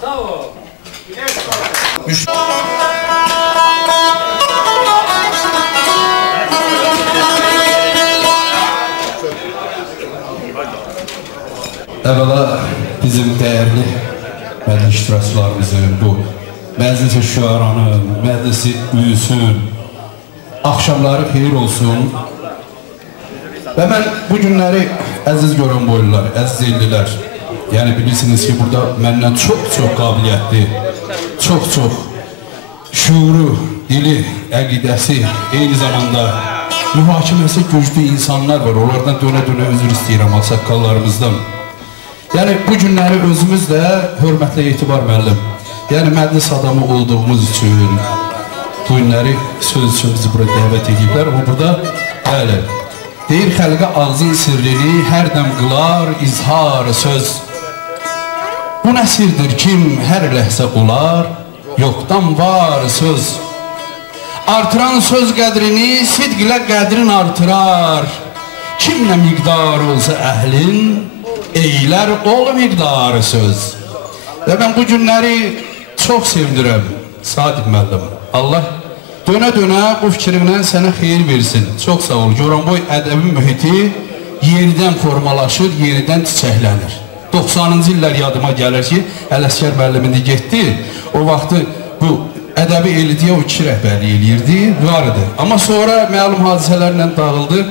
Sağ ol. Əvvəla bizim dəyərli məclis iştirakçılarımızın, bu məclis şüaranın, məclisi büyüsün, axşamları xeyir olsun. Və mən bu günləri əziz görən boylular, əziz ellilər, yəni bilirsiniz ki, burada məndən çox qabiliyyətli, çox şuuru, dili, əqidəsi, eyni zamanda mühakiməsi güclü insanlar var. Onlardan dönə-dönə üzr istəyirəm ağsaqqallarımızdan. Yəni bu günləri özümüz də hörmətlə etibar müəllim, yəni məclis adamı olduğumuz üçün bu günləri söz üçün bizi bura dəvət ediblər. O burada, bəli, deyir xəlqə ağzın sirrini hər dəm qılar, izhar söz. Bu nə sirdir kim hər ləhsə olar, yoxdan var söz. Artıran söz qədrini, sidq ilə qədrin artırar. Kim nə miqdar olsa əhlin, eylər ol miqdarı söz. Və mən bu günləri çox sevindirəm, Sadiq müəllim. Allah dönə-dönə bu fikrimdən sənə xeyir versin. Çox sağ ol. Goranboy ədəbi mühiti yenidən formalaşır, yenidən çiçəklənir. 90-cı illər yadıma gəlir ki, Ələsgər müəllimində getdi. O vaxtı bu ədəbi elitiyə o 2 rəhbərlik eləyirdi, vardı. Amma sonra məlum hadisələrlə dağıldı.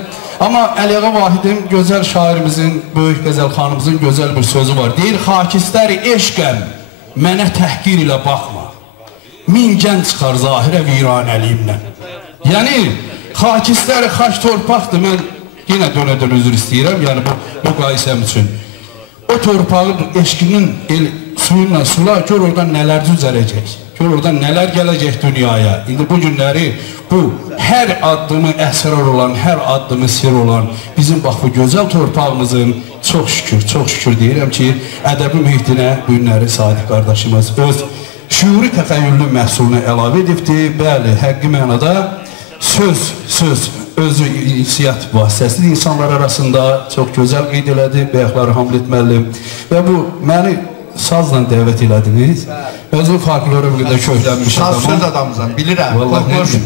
Amma Əliağa Vahidin, gözəl şairimizin, böyük qəzəlxanımızın gözəl bir sözü var. Deyir, xakistəri eşqəm, mənə təhqir ilə baxma. Min gən çıxar zahirə viranəliyimlə. Yəni, xakistəri xaç torpaqdır, mən yenə dönə-dönə üzr istəyirəm, yəni bu müqayisəm üçün. O torpağın eşqinin suyunla sula, gör oradan nələr düzələcək, gör oradan nələr gələcək dünyaya. İndi bu günləri, bu hər addımı əsrar olan, hər addımı sir olan bizim bax bu gözəl torpağımızın çox şükür deyirəm ki, ədəbi mühitinə bu günləri Sadiq qardaşımız öz şuuri təxəyyüllü məhsulunu əlavə edibdir. Bəli, həqqi mənada söz, özü inisiyyat vasitəsidir insanlar arasında, çox gözəl qeyd elədi, bəyəxləri Hamlet müəllim. Və bu, məni sazla dəvət elədiniz. Özü farkları bir qədər köhlənmiş adamım. Saz söz adamızam, bilirəm. Vallahi nə bileyim.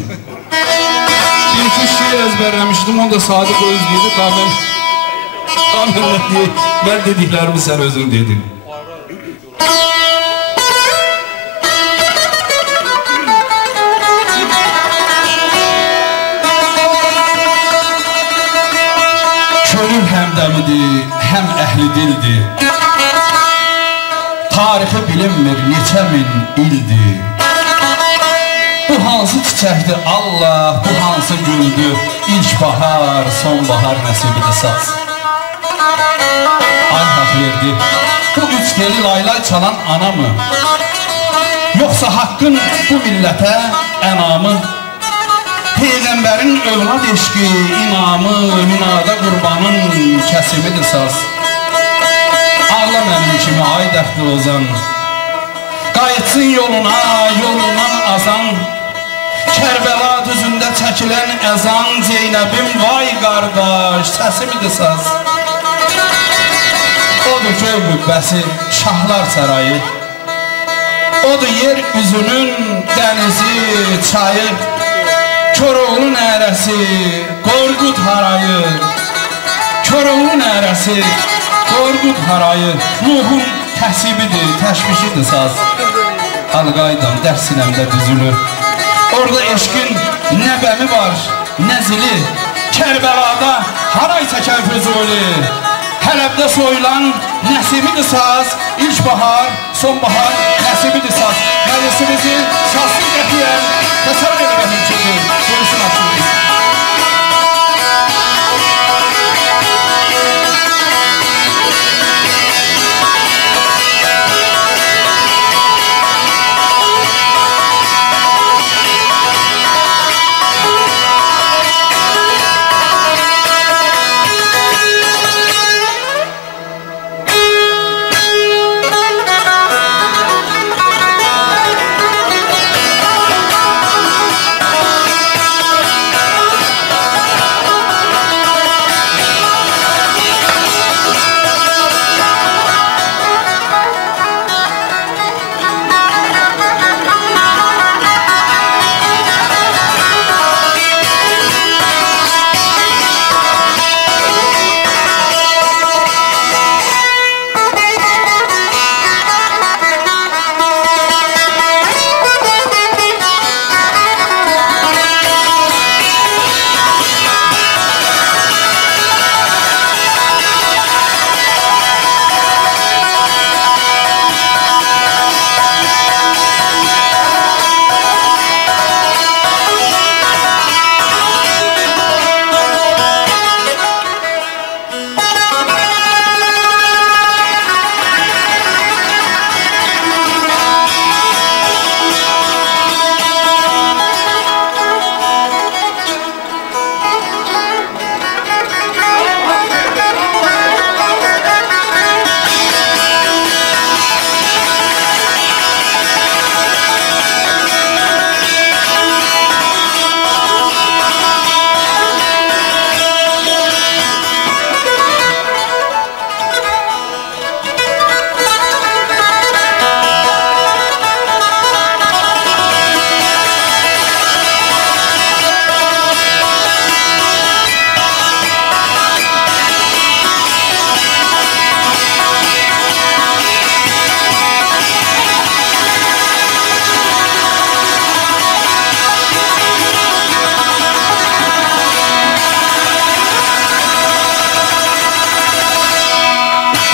Bir-iki şiir əzbərləmişdim, onu da Sadiq öz deyildi. Mən dediklərimi sən özün dedin. Könül həmdəmidir, həm əhli dildir. Tarixi bilinmir, neçə min ildir. Bu hansı çiçəkdir Allah, bu hansı güldür. İlk bahar, son bahar nəsibidir saz. Ay haq verdi, bu üç deli laylay çalan ana mı? Yoxsa haqqın bu millətə ənamı? Peyğəmbərin övlad eşqi, inamı, minada qurbanın kəsimidir saz. Ağla mənim kimi ay dəxtli ozan, qayıtsın yolundan azan. Kərbəla düzündə çəkilən əzan, Zeynəbim vay qardaş, səsimidir saz. Odur göy qübbəsi, şahlar sarayı, odur yer üzünün dənizi, çayı. Koroğlu nərəsi, Qorqud harayı, Koroğlu nərəsi, Qorqud harayı. Nuhun təsibidir, təşvişidir saz. Al-Qaydan dərs sinəmdə düzülür. Orada eşqin nə bəmi var, nə zili. Kərbəlada haray çəkən Füzuli. Hələbdə soyulan nəsibidir saz. İlk bahar, son bahar nəsibidir saz. Məclisimizi sazsız qətiyyən təsəvvür etmək mümkündür. Buyursun açılır.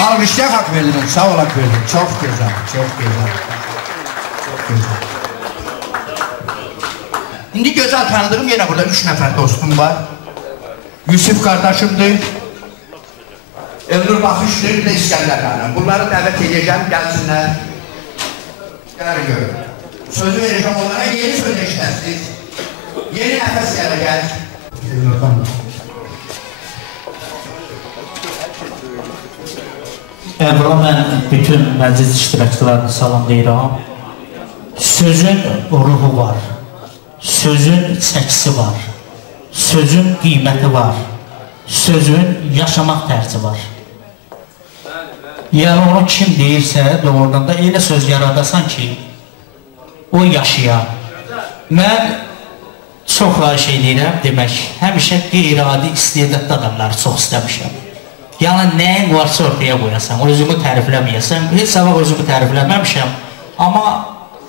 Alqışlayan hak verdiniz, sağ ol hak verdin. Çok güzel, çok güzel. Çok güzel. İndi gözəl tanıdığım yenə burada 3 nəfər dostum var. Yusuf qardaşımdır. Elnur Baxışdır, bir də İskəndər xanım. Bunları dəvət edəcəm, gəlsinlər. Gəlin görün. Sözü verəcəm onlara, yeni söz eşitəsiniz. Yeni nəfəs gələcək. Əvvəla mən bütün məclis iştirakçılarını salamlayıram. Sözün ruhu var, sözün çəkisi var, sözün qiyməti var, sözün yaşamaq tərzi var. Yəni onu kim deyirsə, doğrudan da elə söz yaradasan ki, o yaşayan. Mən çox xahiş edirəm demək, həmişə qeyri-adi istedadlı adamları çox istəmişəm. Yəni nəyin varsa ortaya qoyasan, özümü tərifləməyəsən, heç sabah özümü tərifləməmişəm. Amma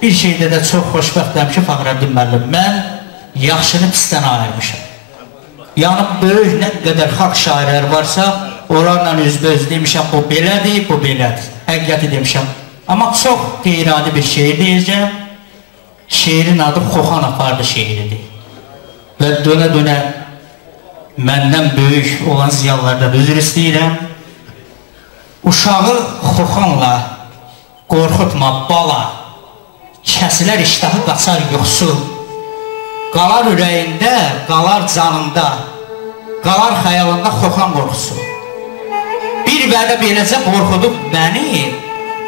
bir şeydə də çox xoşbəxtəm ki, Fəxrəddin müəllim, mən yaxşını pisdən ayırmışam. Yəni böyük nə qədər xalq şairlər varsa, onlarla üzbəüz demişəm, bu belədir, bu belədir. Həqiqəti demişəm. Amma çox qeyri-adi bir şeir deyəcəm. Şeirin adı Xoxan Apardı şeiridir. Və dönə-dönə məndən böyük olan ziyalılardan özür istəyirəm. Uşağı xoxanla qorxutma bala, kəsilər iştahı qaçar yoxsul. Qalar ürəyində, qalar canında, qalar xəyalında xoxan qorxusu. Bir vədə beləcə qorxudub məni,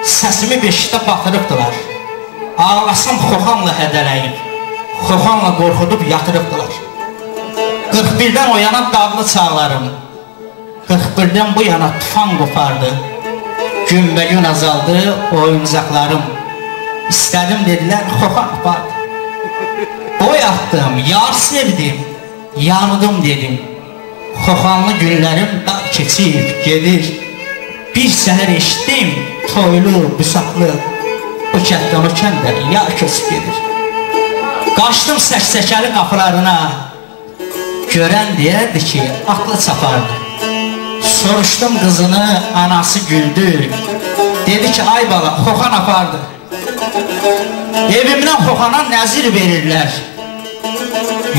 səsimi beşikdə batırıbdılar. Ağlasam xoxanla hədələyib, xoxanla qorxudub yatırıbdılar. 41-dən o yana dağlı çağlarım, 41-dən bu yana tufan qopardı. Günbəgün azaldı oyuncaqlarım, İstədim dedilər, xoxan apardı. Boy atdım, yar sevdim, yanıdım dedim. Xoxanlı günlərim dar keçib, gedir. Bir səhər eşitdim, toylu, büsaqlı, o kətdən o kəndə yar köçüb gedir. Qaçdım səksəkəli qapılarına, görən deyərdi ki, aklı çapardı. Soruşdum qızını, anası güldü. Dedi ki, ay bala, xoxan apardı. Evimdən xoxana nəzir verirlər.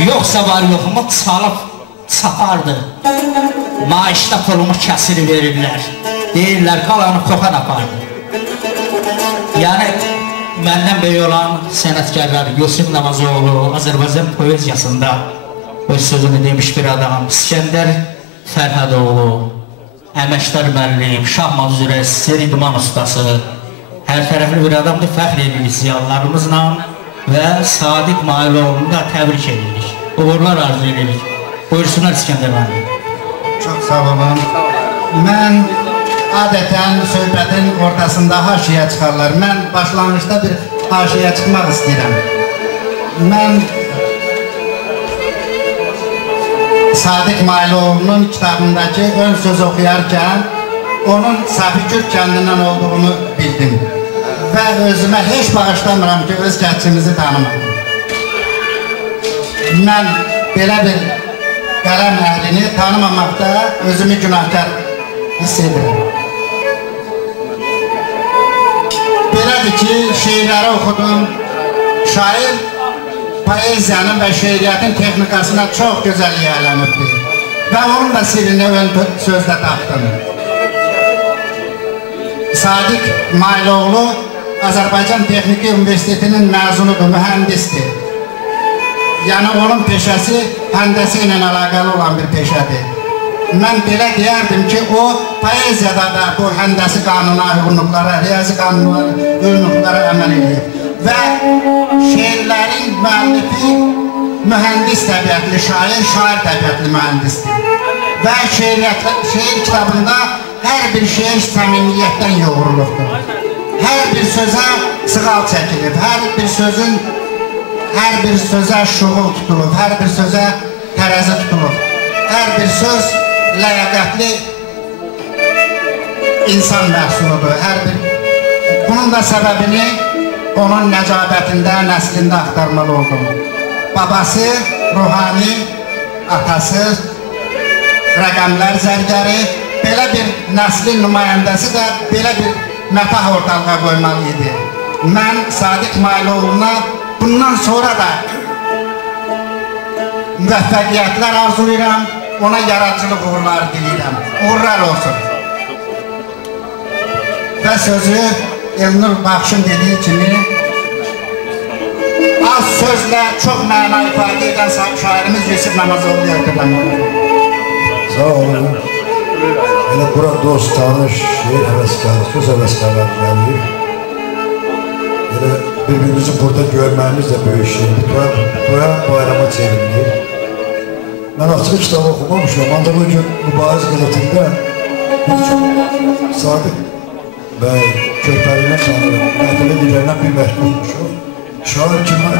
Yoxsa var yoxumu çalıb çapardı. Maaşda pulumu kəsir verirlər. Deyirlər, qalanı xoxan apardı. Yəni, məndən böyük olan sənətkarlar Yusuf Namazoğlu Azərbaycan poeziyasında öz sözünü demiş bir adam, İskəndər Fərhadoğlu, Əməkdar müəllim, Şah Mazurəs, Seridman ustası, hər tərəfli bir adamdır, fəxr edirik ziyalılarımızla və Sadiq Mailoğlu'nu da təbrik edirik. Uğurlar arzu edirik. Buyursunlar İskəndər müəllim. Çox sağ olun. Mən adətən söhbətin ortasında haşiyə çıxarlar. Mən başlanğıçda bir haşiyə çıxmaq istəyirəm. Mən Sadiq Mailoğlu'nun kitabındakı ön söz oxuyarkən onun Safigür kəndindən olduğunu bildim. Və özümə heç bağışlamıram ki, öz kəndimizi tanımadım. Mən belə bir qələm əhlini tanımamaqda özümü günahkar hiss edirəm. Belədir ki, şeirləri oxudum. Şair poeziyanın və şeiriyyətin texnikasına çox gözəl yiyələnibdir. Və onun da sirrini ön sözdə tapdım. Sadiq Mailoğlu Azərbaycan Texniki Universitetinin məzunudur, mühəndisdir. Yəni onun peşəsi həndəsi ilə əlaqəli olan bir peşədir. Mən belə deyərdim ki, o poeziyada da bu həndəsi qanuna uyğunluqlara, riyazi qanunlara, uyğunluqlara əməl edir. Və şeirlərin müəllifi mühəndis təbiətli şair, şair təbiətli mühəndisdir. Və şeir kitabında hər bir şeir səmimiyyətdən yoğruluqdur. Hər bir sözə sığal çəkilib, hər bir sözə şuğul tutulub, hər bir sözə tərəzi tutulub. Hər bir söz ləyaqətli insan məhsuludur. Bunun da səbəbini onun nəcabətində, nəslində axtarmalı oldum. Babası ruhani, atası rəqəmlər zərgəri, belə bir nəslin nümayəndəsi də belə bir mətah ortalığa qoymalı idi. Mən Sadiq Mayloğlu'na bundan sonra da müvəffəqiyyətlər arzulayıram, ona yaradıcılıq uğurları diləyirəm. Uğurlar olsun. Və sözü Elnur Baxşın dediyi kimi az sözlə çox məna ifadə edən şairimiz Yusuf Namazoğlu'ya ötürləmək. Sağ olun. Elə bura dost, tanış, şehir həvəskarı, söz həvəskarları gəlir. Elə birbirimizi burada görməyimiz də böyük şeydir. Doyan bayrama çevrilir. Mən açıq kitabı oxumamışam, ancaq o gün Mübariz qəzetində bir çox Sadiq bəy Körpəlilə tanırım, mətələ digərindən bir məktub oxumuşum. Şair kimi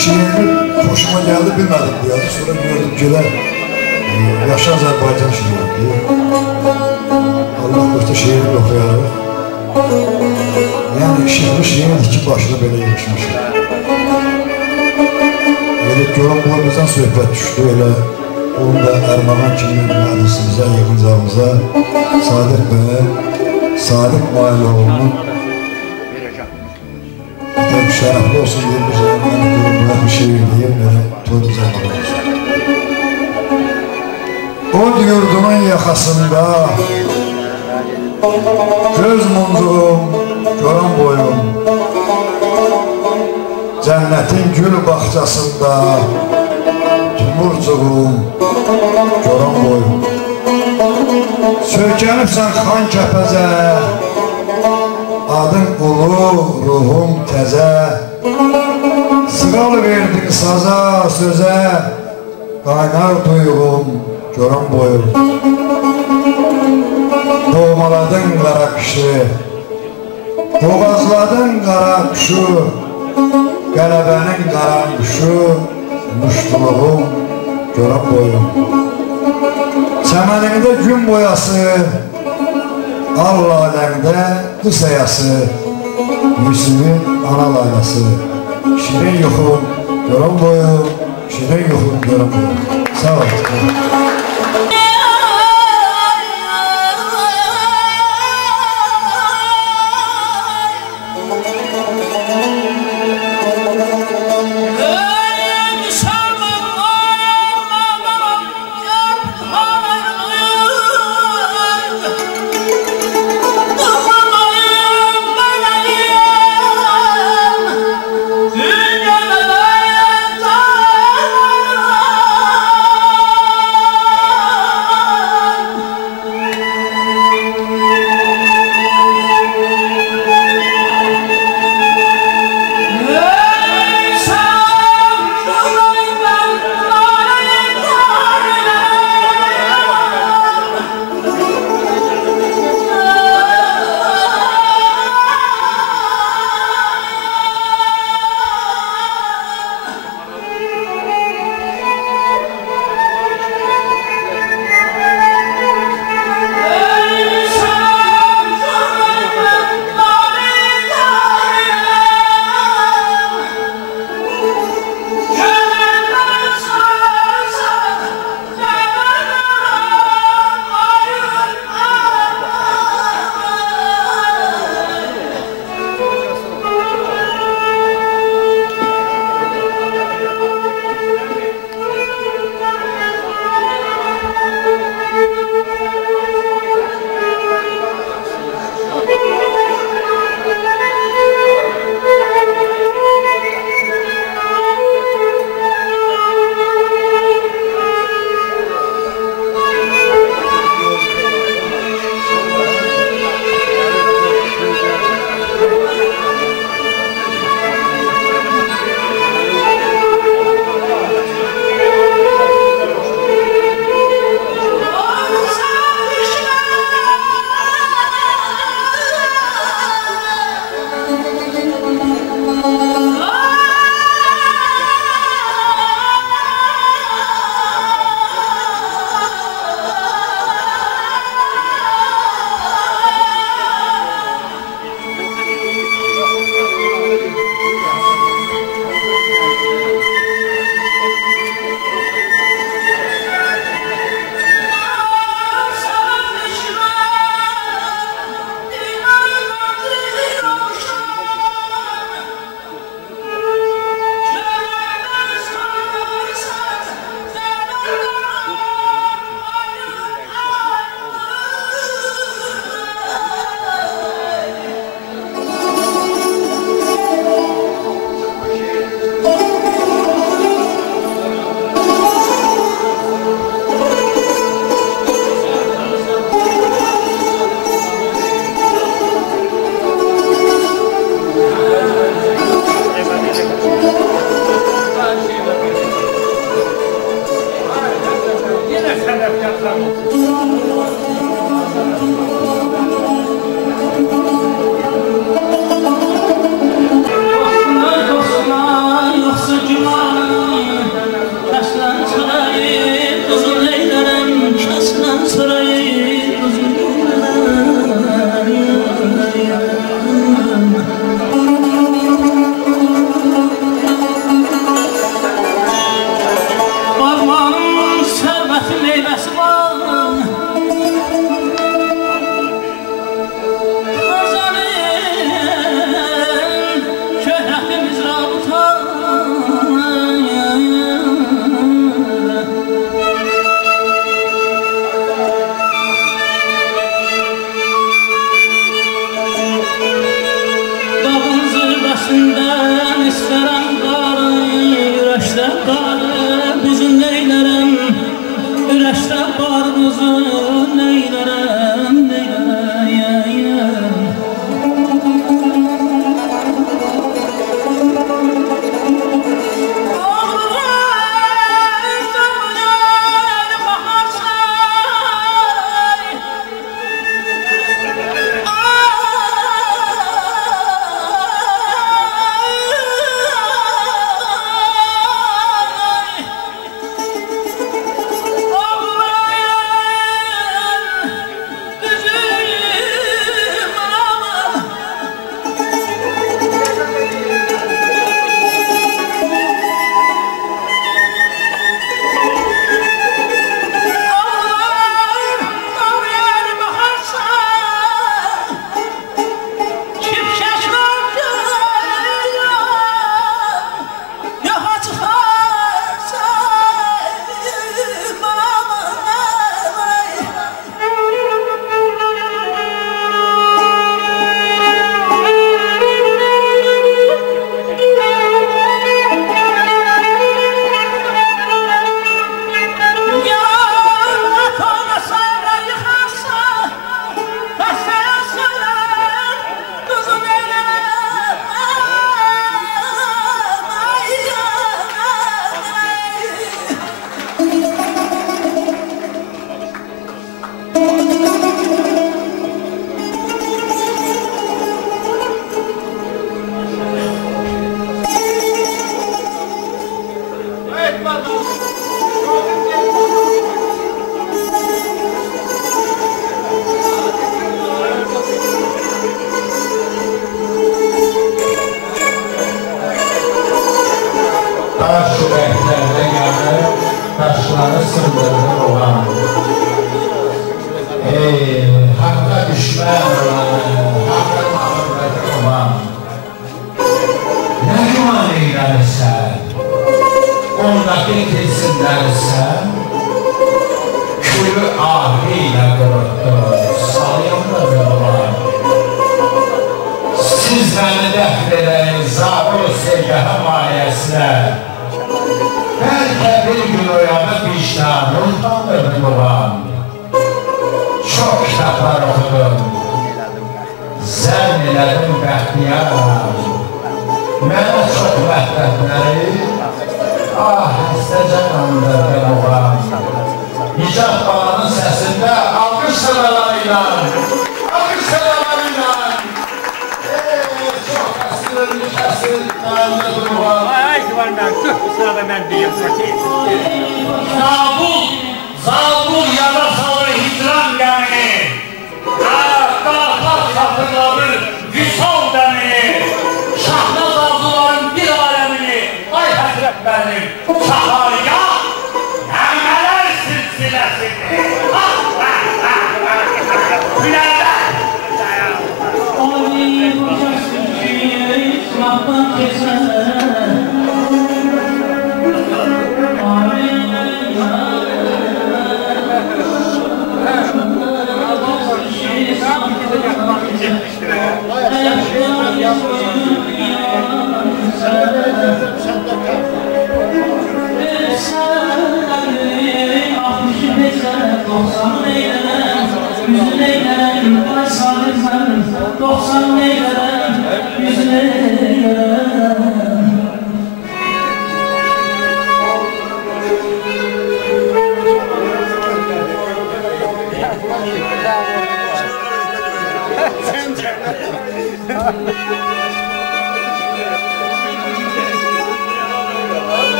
şiirini xoşuma gəldi, bilmədim bu yazı. Sonra gördüm ki, Yaşa Azərbaycan şiiridir. Allah qoşda şiirini oxuyarıq. Yəni işıqlı şiirin iki başına belə yetişmişim. Elə görən boyumuzdan söhbət düşdü, elə onun da Ərmağan kimi məclisimizə, yığıncağımıza Sadiq bəy, Sadiq Mayloğlu'nun şərəfli olsun deyir, bir zamanı görünməyən bir şiir deyir, belə toylu zamanı olsun. Od yurdunun yaxasında göz muncuğum, görən boyum, cənnətin gül bağçasında tümurcuğum, görən boyum, söykənibsən xan kəpəzə, adın ulu, ruhum təzə, sığal verdin saza, sözə, qaynar duyğum, görən boyum, doğmaladın qara qışı, boğazladın qara qışı, qələbənin qaran qışı, muştuluğum, görən boyum, çəmənində gün boyası, al laləndə qız sayası, Yusuf'un ana laylası, şirin yuxum, görən boyum, şirin yuxum, görən boyum. Sağ ol.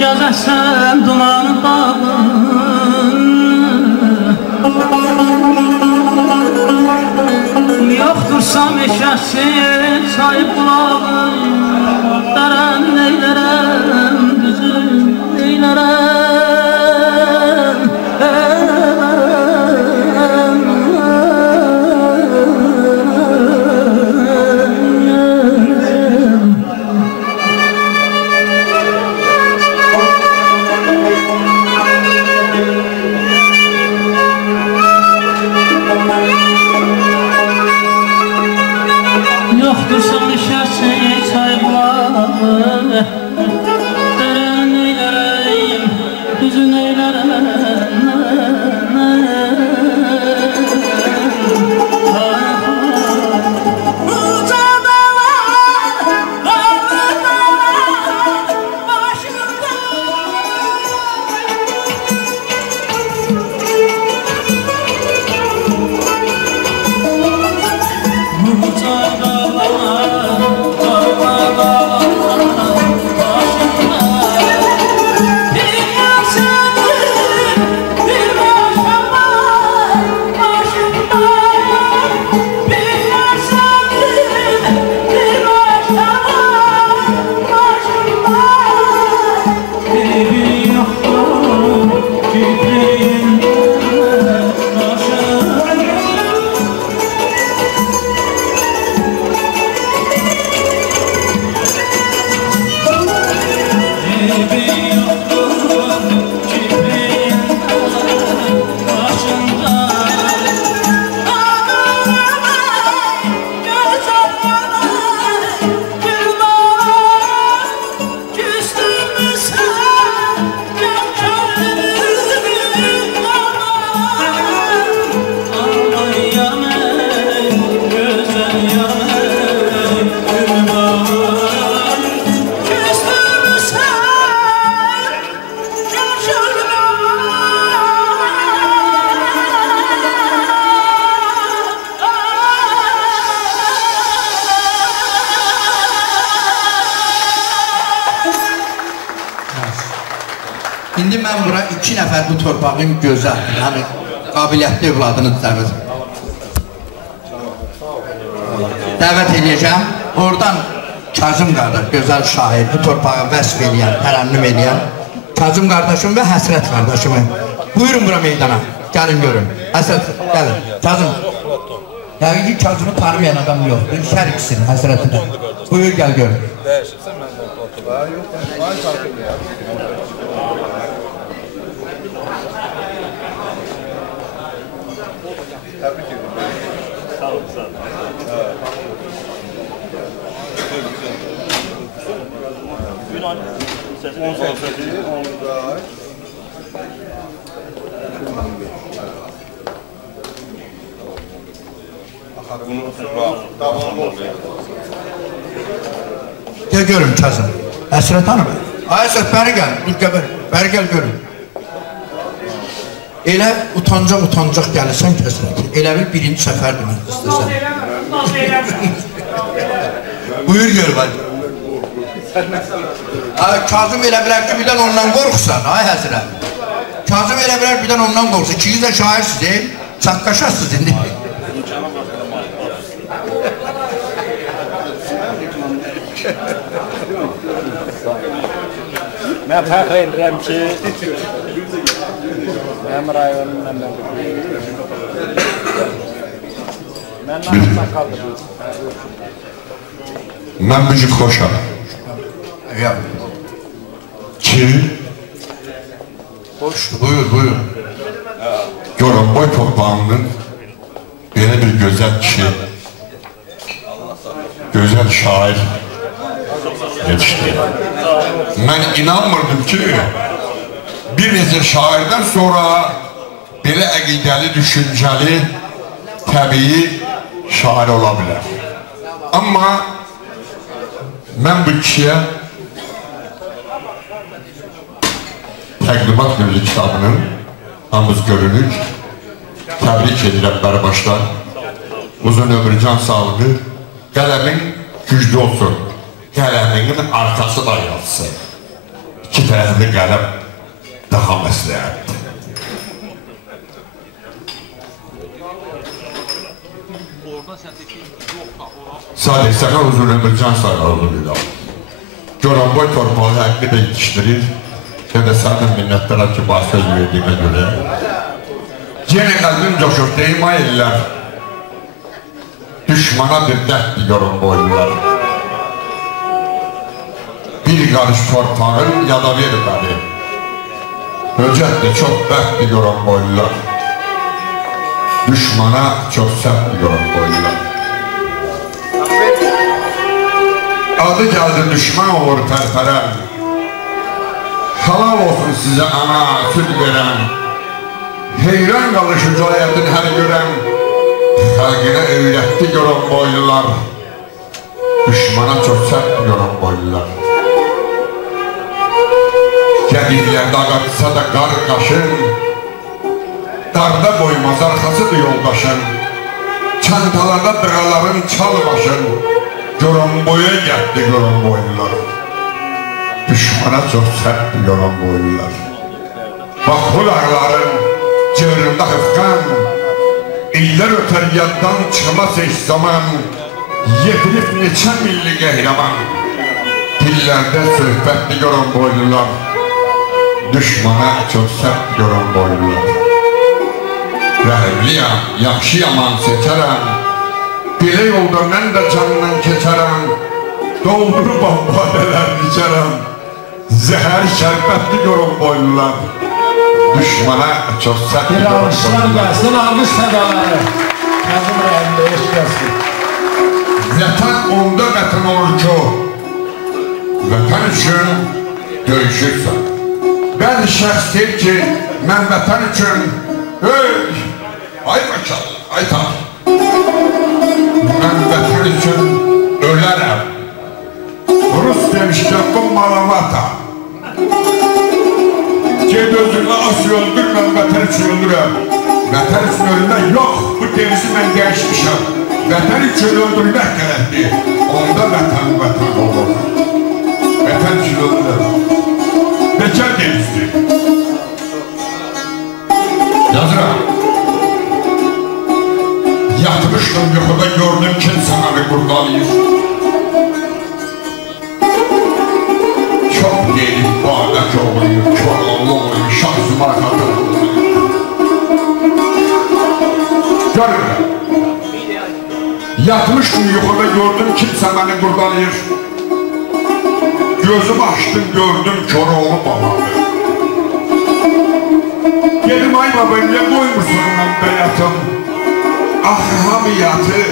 Gəzəsən duman bağın yoxdursa meşəsi çay bulağı dərən neylərəm düzüm neylərəm yoxdursa meşəsi çay bulağı dərən neylərəm düzüm neylərəm İndi mən bura 2 nəfər bu torpağın gözəl, yəni qabiliyyətli övladını dəvət edəcəm. Oradan Kazım qardaş, gözəl şair, bu torpağı vəsf eləyən, tərənnüm eləyən Kazım qardaşım və Həsrət qardaşımı. Buyurun bura meydana, gəlin görün. Həsrət, gəlin. Kazım. Yəqin ki, Kazımı tanımayan adam yoxdur, şəriksin Həsrəti də. Buyur, gəl görün. Dəyişirsən məndən torpağı, yox, mən farkındayım. Təbrik edirəm. Sağ olun, sağ olun. 18, 10'da. Gel görün Kazım. Həsrət hanım. Həsrət, bəri gəl. Bəri gəl görün. Elə utancaq gəlirsən Həsrət. Elə bir birinci səfərdir mən istəsən. Buyur gör bəli. Kazım elə bilər ki, birdən ondan qorxusan, ay Həsrət. Kazım elə bilər birdən ondan qorxusan. İkiniz də şairsiz, çaqqaşarsınız indi. Mən fəxr edirəm ki, mənim rayonum məndən mən namazdan qaldırdım. Mən bu gün xoşam ki, buyur. Goranboy torpağının belə bir gözəl kişi, gözəl şair yetişdi. Mən inanmırdım ki, bir neçə şairdən sonra belə əqidəli, düşüncəli, təbii şair ola bilər. Amma mən bu kişiyə Təqdimat Növlü kitabının hamımız görürük. Təbrik edirəm bərbaşlar. Uzun ömür, can sağlığı. Qələmin güclü olsun. Qələminin arkası da yazsın. İki tərəfli qələm daha məsləhətdir. Sadək Səqal uzun ömür, can sağlığı bilir. Goranboy torpağı həqqi də yetişdirir. Ya da səndən minnətlərəm ki, bahs söz verdiyimə görə. Yenə qəlbim coşur, deyim ay ellər. Düşmana bir dərddir Goranboylular. Bir qarış torpağın yada verir bəni. Höcətdir, çox bəxtdir Goranboylular. Düşmana çox səhvdir Goranboylular. Adı gəldi düşman olur pərpərən. Halal olsun sizə ana, süt verən. Heyran qalır şücaətin hər görən. Xəlqinə öyrətdi Goranboylular. Düşmana çox sərt Goranboylular. Gədirlərdə ağartsa da qar qaşın. Darda qoymaz arxasıdır yoldaşın. Çantalarda dığaların çal başın. Goranboya gəldi Goranboylular. Düşmana çox sərtdir Goranboylular. Bax bu dağların cığırında xıfqan. İllər ötər yaddan çıxmaz heç zaman. Yetirib neçə milli qəhrəman. Dillərdə söhbətdir Goranboylular. Düşmana çox sərtdir Goranboylular. Rəhimliyəm, yaxşı yaman seçərəm. Belə yolda mən də canından keçərəm. Doldurub ambadələr dikərəm. Zəhər şərbətli Goranboylular. Düşmana çox sərt bir alışlar gəlsin, alış sədaları. Kəzim rəhimli, eş gəlsin. Vətən onda vətən olur ki o. Vətən üçün döyüşürsən. Bəzi şəxs deyir ki, mən vətən üçün ay bakalım, ay tam. Mən vətən üçün ölərəm. Rus demişkən bu malavata. Ged özünü as öldür, mən vətən üçün öldürəm. Vətən üçün ölmək yox, bu devizi mən dəyişmişəm. Vətən üçün öldürmək qərətdir. Onda vətən olur. Vətən üçün öldürəm. Bekar devizdir. Yazıram. Yatmışdım yuxuda gördüm kimsə məni qurdalayır. Çox deyilib badək oluyur, Koroğlu oluyur, şahsımar xatır oluyur. Görürəm. Yatmışdım yuxuda gördüm kimsə məni qurdalayır. Gözüm açdım gördüm Koroğlu babadır. Gedim ay baba niye koymuşsun mən də yatım? Axı hamı yatır.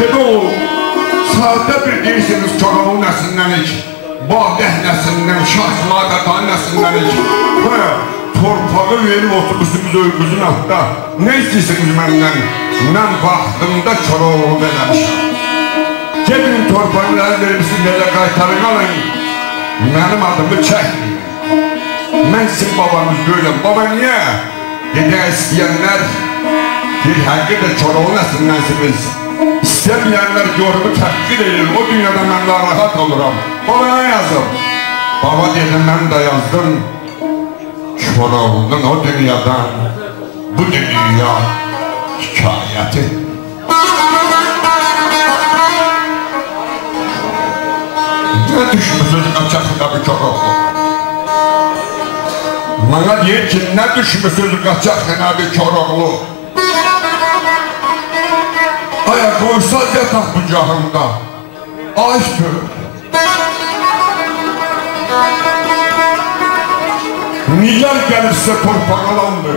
Dedi oğul, saatdə bir deyirsiniz Koroğlu nəsinlənik, Badəh nəsindən, Şahsımar xatan nəsinlənik. Torpağı verib oturmuşsunuz öyküzün altda. Ne istəyirsiniz məndən? Mən vaxtımda Koroğlu verəmişəm. Gedin torpaqları vermişsiniz, elə qaytarın alın. Mənim adımı çəkmeyin. Mən sizin babanız böyləm. Baba niyə? Dedə istəyənlər bir həqqi də Koroğlu nəsillənsiniz. İstəməyənlər yorumu təhqir edir. O dünyada mən narahat oluram. Baba nə yazım? Baba dedim, mən də yazdım. Koroğlu'nun o dünyadan bu dünya hikayəti. Ne düşmüşsünüz qaçaq kitabı Koroğlu? Bana deyir ki, ne düşmüşsünüz qaçaq kitabı Koroğlu? Aya qoysaz yataq bucağında, ay sürür. Nigar gəlirsə torpaqalandı.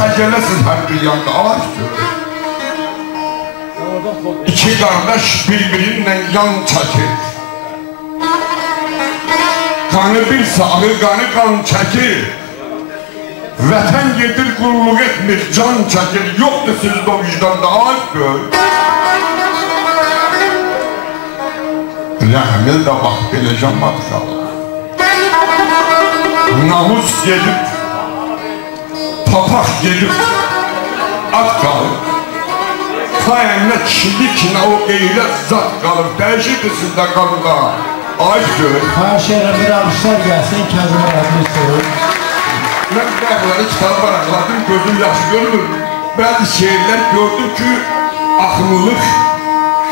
Xəcələsiz hər bir yanda, ay sürür. İki qardaş bir-birinlə yan çəkir. Qanı bir sağı, qanı qan çəkir. Vətən gedir, qulluq etmir, can çəkir. Yoxdur sizdə o vicdanda azdır. Rəhmil də bax, beləcən matxalı. Namus gedib, papaq gedib, at qalır. Qayənlə kişiliklə o qeyrət zat qalır. Dəyişirdir sizdə qalıda. Azdır. Xahiş bir alışlar gəlsin, Kazım rəhmli soğuk. Mən qəbləri kitabı varaqladım, gözüm yaxşı görmür. Bəzi şeirlər gördüm ki, axınlıq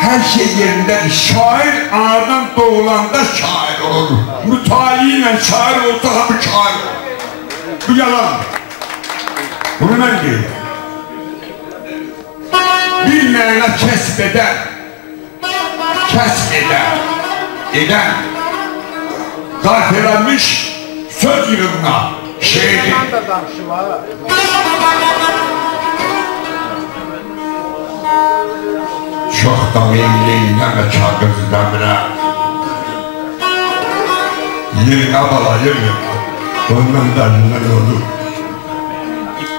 hər şey yerindədir. Şair anadan doğulanda şair olur. Mütali ilə şair olsa hamı şair olur. Bu yalan. Bunu mən deyim. Bir mənə kəsb edən, qarf eləmiş söz yığınına şeirdir. Çox da meyleynəmə kağız dəmirə, yerinə balayır, ondan dərindən olur.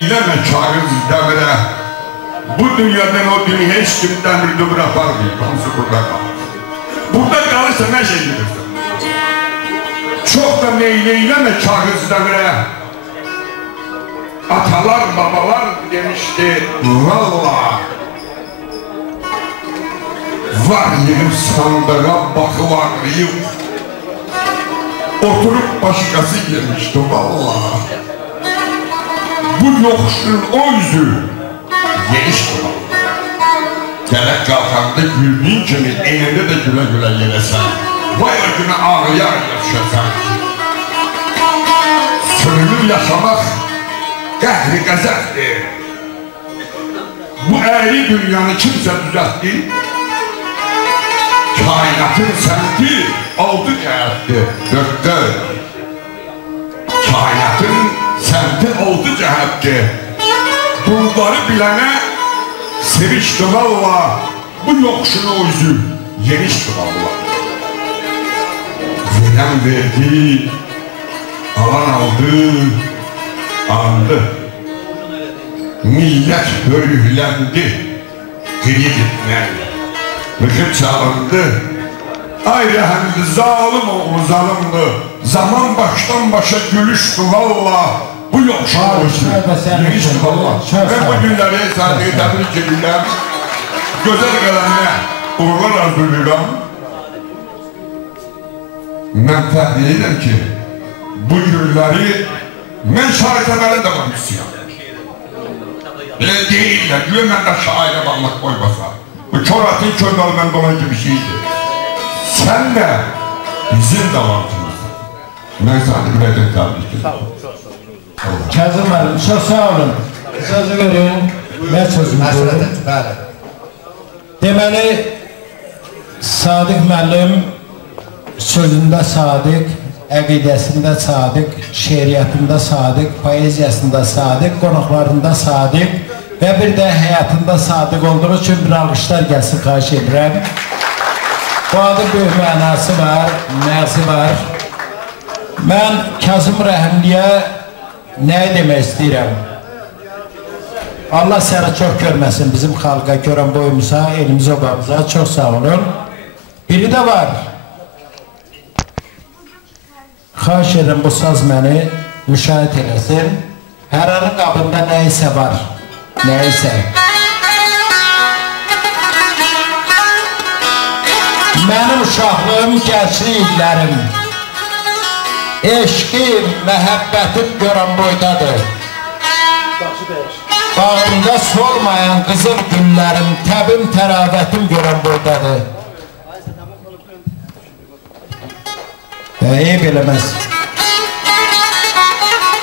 İləmə kağız dəmirə, bu dünyadan o dünya heç kim dəmir dömür aparmıyor, hamısı burada qalır. Burada qalırsa nə şey bilirsin? Çox da meyleyləmə kağız dəmirə. Atalar, babalar demişdi, valla var yığıb sandığa baxıb ağrıyıb, oturup başqası yemişdi, valla. Bu yoxuşun o yüzü yenişdi, valla. Gələk qalxanda güldüyün kimi enində də gülə-gülə yeləsən. Vay o günə ağrıyar yaşasan. Sürünür yaşamaq qəhri qəzətdir. Bu əyri dünyanı kimsə düzəltdi. Kainatın səmti 6 cəhətdir, 4-dür. Kainatın səmti 6 cəhətdir. Bunları bilənə sevişdi valla, bu yoxuşun o üzü yenişdi valla. Verən verdi, alan aldı, alındı. Millət hörükləndi, qriditlə, bıxıb çalındı. Ay rəhəmli, zalim oğlu zalimdi, zaman başdan başa gülüşdü valla. Bu yoxuşun o üzü yenişdi valla. Mən bu günləri sənəyə təbrik edirəm. Gözəl qələmlə uğurlar arzulayıram. Mən fəxr edirəm ki, bu günləri mən şahitəməli də olmuşsuyam. Elə deyirlər, güya məndə şairə bağlıq qoymasa. Bu çoratın körməli məndə olan kimi şeydir. Sən də bizim davantımızdır. Mən səni biləcək təbrik edirəm. Kazım müəllim, çox sağ olun. Sözü verin, mən sözümdür. Deməli, Sadiq müəllim sözündə sadiq, əqidəsində sadiq, şeiriyyatında sadiq, poeziyasında sadiq, qonaqlarında sadiq və bir də həyatında sadiq olduğu üçün bir alqışlar gəlsin, xahiş edirəm. Bu adı böyük mənası var, məzi var. Mən Kazım Rəhimliyə nə demək istəyirəm? Allah səni çox görməsin bizim xalqa, görən boyumuza, elimiz obamıza, çox sağ olun. Biri də var. Xahiş edirəm, bu saz məni müşahidə eləsin. Hərənin qabında nə isə var, nə isə. Mənim uşaqlığım, gənclik illərim, eşqim, məhəbbətim görən boydadır. Bağımda solmayan qızıl güllərim, təbim, təravətim görən boydadır. Eyb eləməz.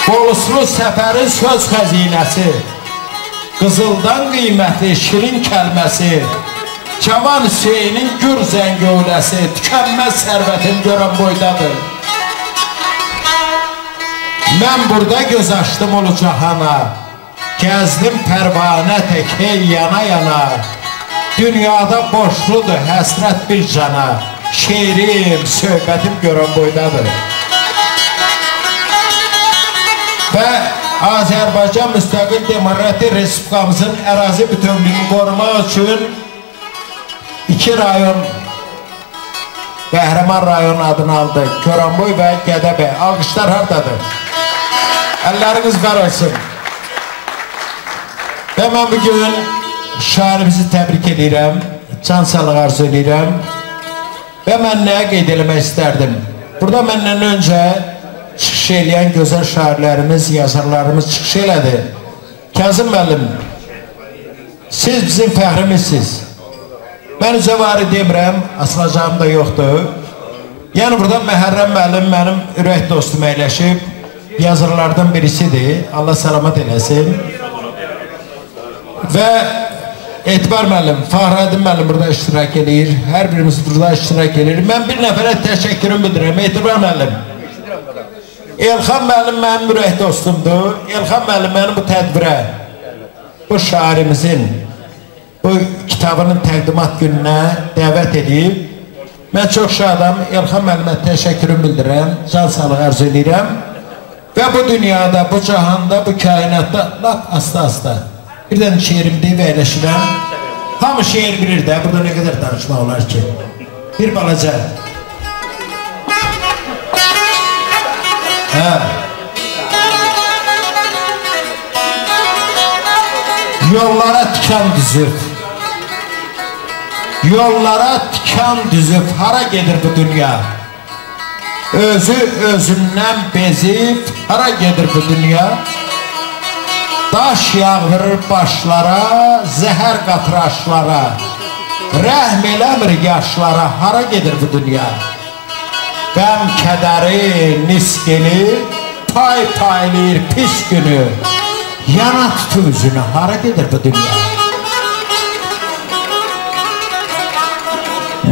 Qoluslu səfərin söz xəzinəsi, qızıldan qiymətli şirin kəlməsi, Cavan Hüseynin gür zəngöləsi, tükənməz sərvətin görən boydadır. Mən burada göz açdım ulu cahana, gəzdim pərvanə tək hey yana yana, dünyada boşludur həsrət bir cana, şeirim, söhbətim görən boydadır. və Azərbaycan Müstəqil Demokratik Respublikamızın ərazi bütövlüyünü qorumaq üçün 2 rayon Qəhrəman rayon adını aldı. Goranboy və Gədəbəy. Alqışlar hardadır? Əlləriniz qar olsun. Və mən bugün şairimizi təbrik edirəm, can sağlığı arzu edirəm və mən nəyə qeyd eləmək istərdim? Burada məndən öncə çıxış eləyən gözəl şairlərimiz, yazarlarımız çıxış elədi. Kazım müəllim, siz bizim fəxrimizsiz. Mən üzəvari demirəm, asılacağım da yoxdur. Yəni burada Məhərrəm müəllim mənim ürək dostum əyləşib, yazarlardan birisidir. Allah salamat eləsin. Və Etibar müəllim, Fahradin müəllim burada iştirak edir. Hər birimiz burada iştirak edir. Mən bir nəfərə təşəkkürüm bildirəm. Etibar müəllim. Elxan müəllim mənim ürək dostumdur. Elxan müəllim mənim bu tədbirə, bu şairimizin, bu kitabının təqdimat gününə dəvət edib. Mən çox şadam. Elxan müəllimə təşəkkürüm bildirəm. Can sağlığı arzu edirəm. Və bu dünyada, bu cahanda, bu kainatda lap asta-asta bir dənə şeirim deyib əyləşirəm. Hamı şeir bilir də, burada nə qədər danışmaq olar ki. Bir balaca. Yollara tikan düzüb, yollara tikan düzüb, hara gedir bu dünya? Özü özündən bezib, hara gedir bu dünya? Daş yağdırır başlara, zəhər qatır aşlara, rəhm eləmir yaşlara, hara gedir bu dünya? Qəm kədəri nis gelir, paylayır pis günü, yana tutu üzünü, hara gedir bu dünya?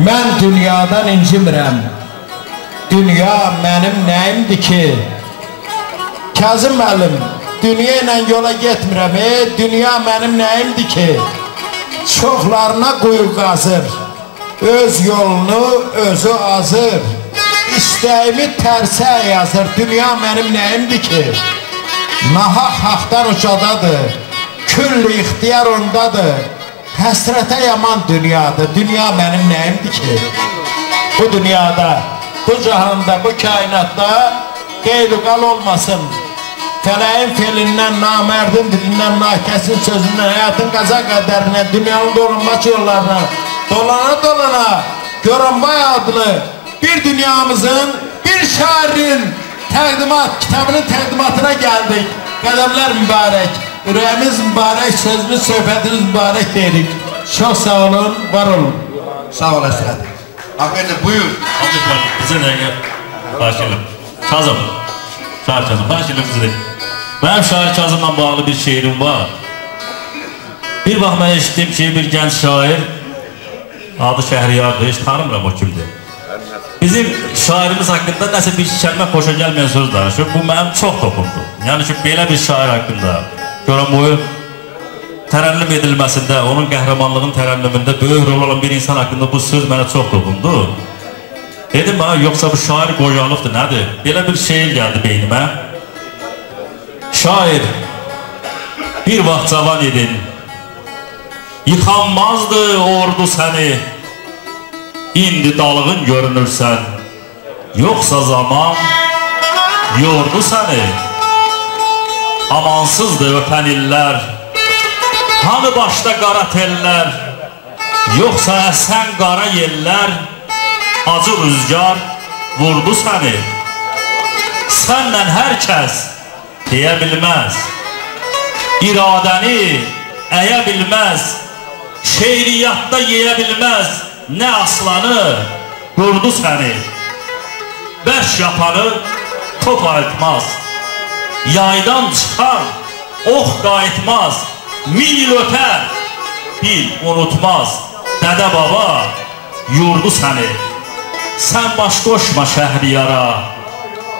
Mən dünyadan incimirəm, dünya mənim nəyimdir ki? Kazım müəllim, dünya ilə yola getmirəm, dünya mənim nəyimdir ki? Çoxlarına quyu qazır, öz yolunu özü azır, İstəyimi tərsə yazır, dünya mənim nəyimdir ki? Nahaq haqdan ucadadır, küllü ixtiyar ondadır, həsrətə yaman dünyadır, dünya mənim nəyimdir ki? Bu dünyada, bu cahanda, bu kainatda qeyluqal olmasın, fələyin felindən, namərdin dilindən, nakəsin sözündən, həyatın qaza qədərindən, dünyanın dolunmaç yollarına, dolana, Goranboy adlı bir dünyamızın, bir şairin kitabının təqdimatına gəldik. Qədəmlər mübarək, ürəyimiz mübarək, sözümüz, söhbətimiz mübarək deyirik. Çox sağ olun, var olun. Sağ ol Əsrət. Akırlı buyur. Bize dəqiqə başlayalım. Kazım, şair Kazım, başlayalım bize. Mənim şair Kazımla bağlı bir şeirim var. Bir vaxt mən eşitdim ki, bir gənc şair, adı Şəhriyardır, heç tanımıram o kimdir. Bizim şairimiz haqqında nəsə bir kəlmə xoşa gəlməyən söz danışır. Bu mənim çox toxundu. Yəni ki, belə bir şair haqqında Goranboyu tərənnüm edilməsində, onun qəhrəmanlığın tərənnümündə böyük rol olan bir insan haqqında bu söz mənə çox toxundu. Dedim bana, yoxsa bu şair qocalıqdır, nədir? Belə bir şeir gəldi beynimə. Şair, bir vaxt cavan edin, yıxanmazdı ordu səni, İndi dalığın görünürsən, yoxsa zaman yordu səni. Amansızdır ötən illər, hanı başda qara tellər, yoxsa əsən qara yellər, acı rüzgar vurdu səni. Səndən hər kəs deyə bilməz, iradəni əyə bilməz, şeiriyyatda yeyə bilməz, nə aslanı qurdu səni. Bərş yapanı top ayıtmaz, yaydan çıxan ox qayıtmaz, 1000 il ötər, bil unutmaz, dədə baba yurdu səni. Sən baş qoşma Şəhriyara,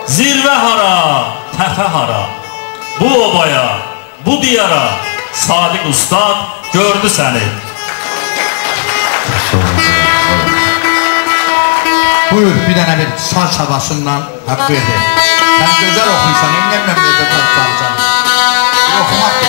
zirvə hara, təfə hara, bu obaya, bu diyara, Sadiq Ustad gördü səni. Buyur, bir dənə bir saz havasından haqqı edir. Sən gözəl oxuysan, eynəmlə necə tanısan. Oxumaq.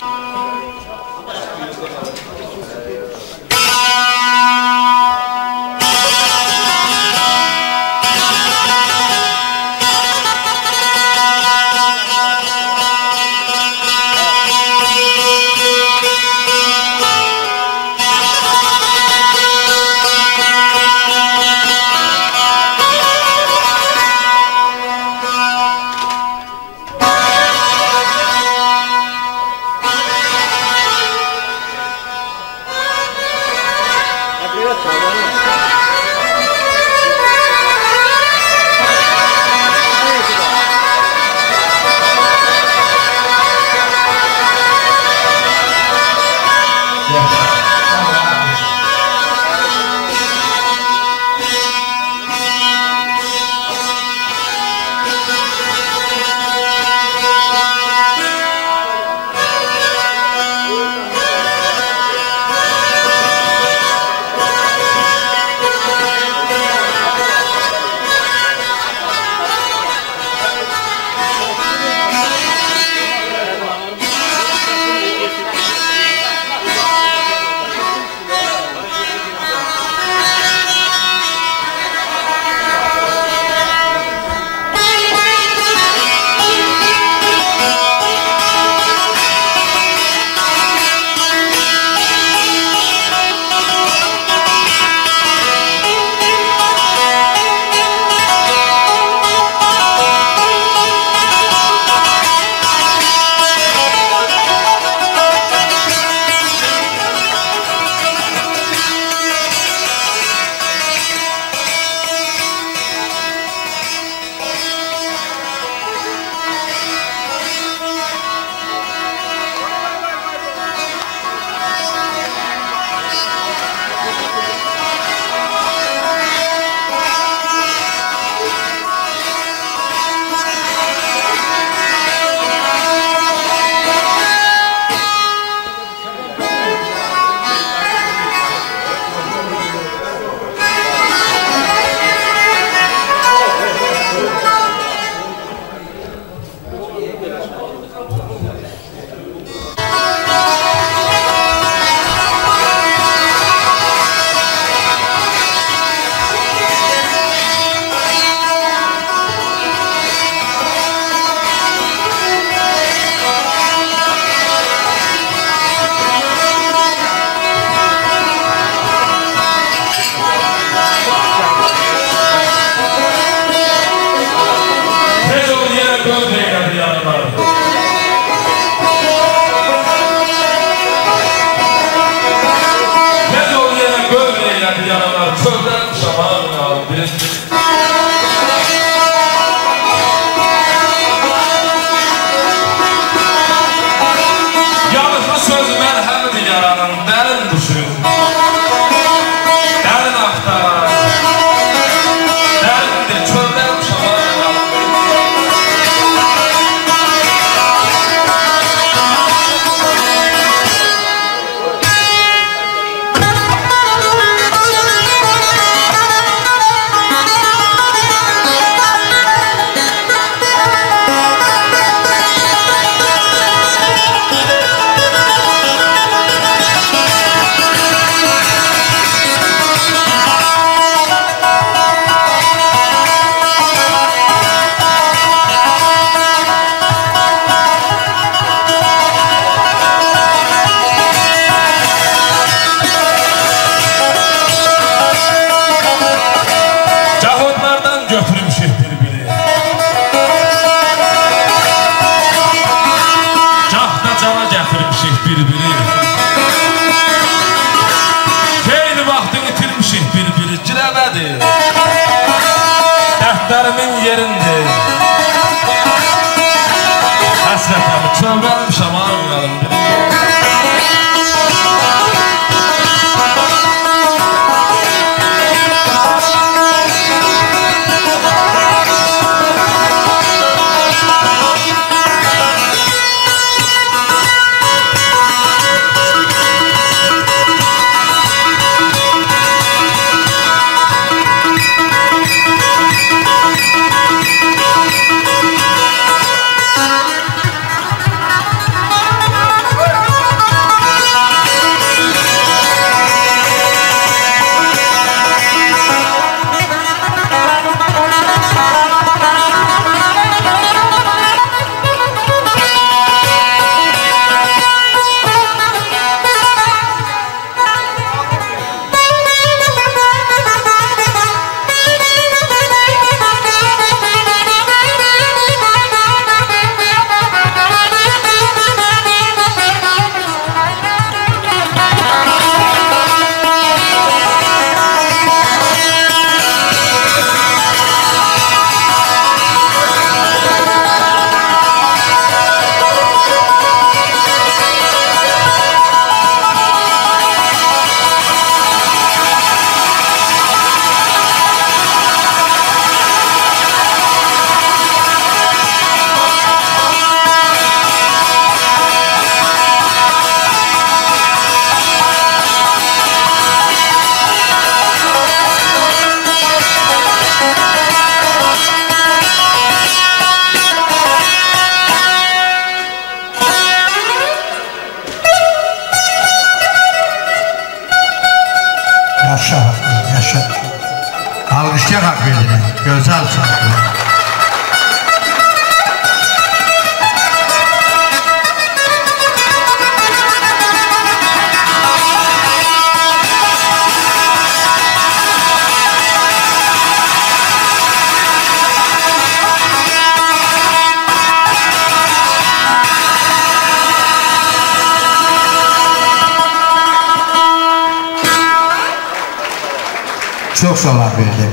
Çox sağlar verdi.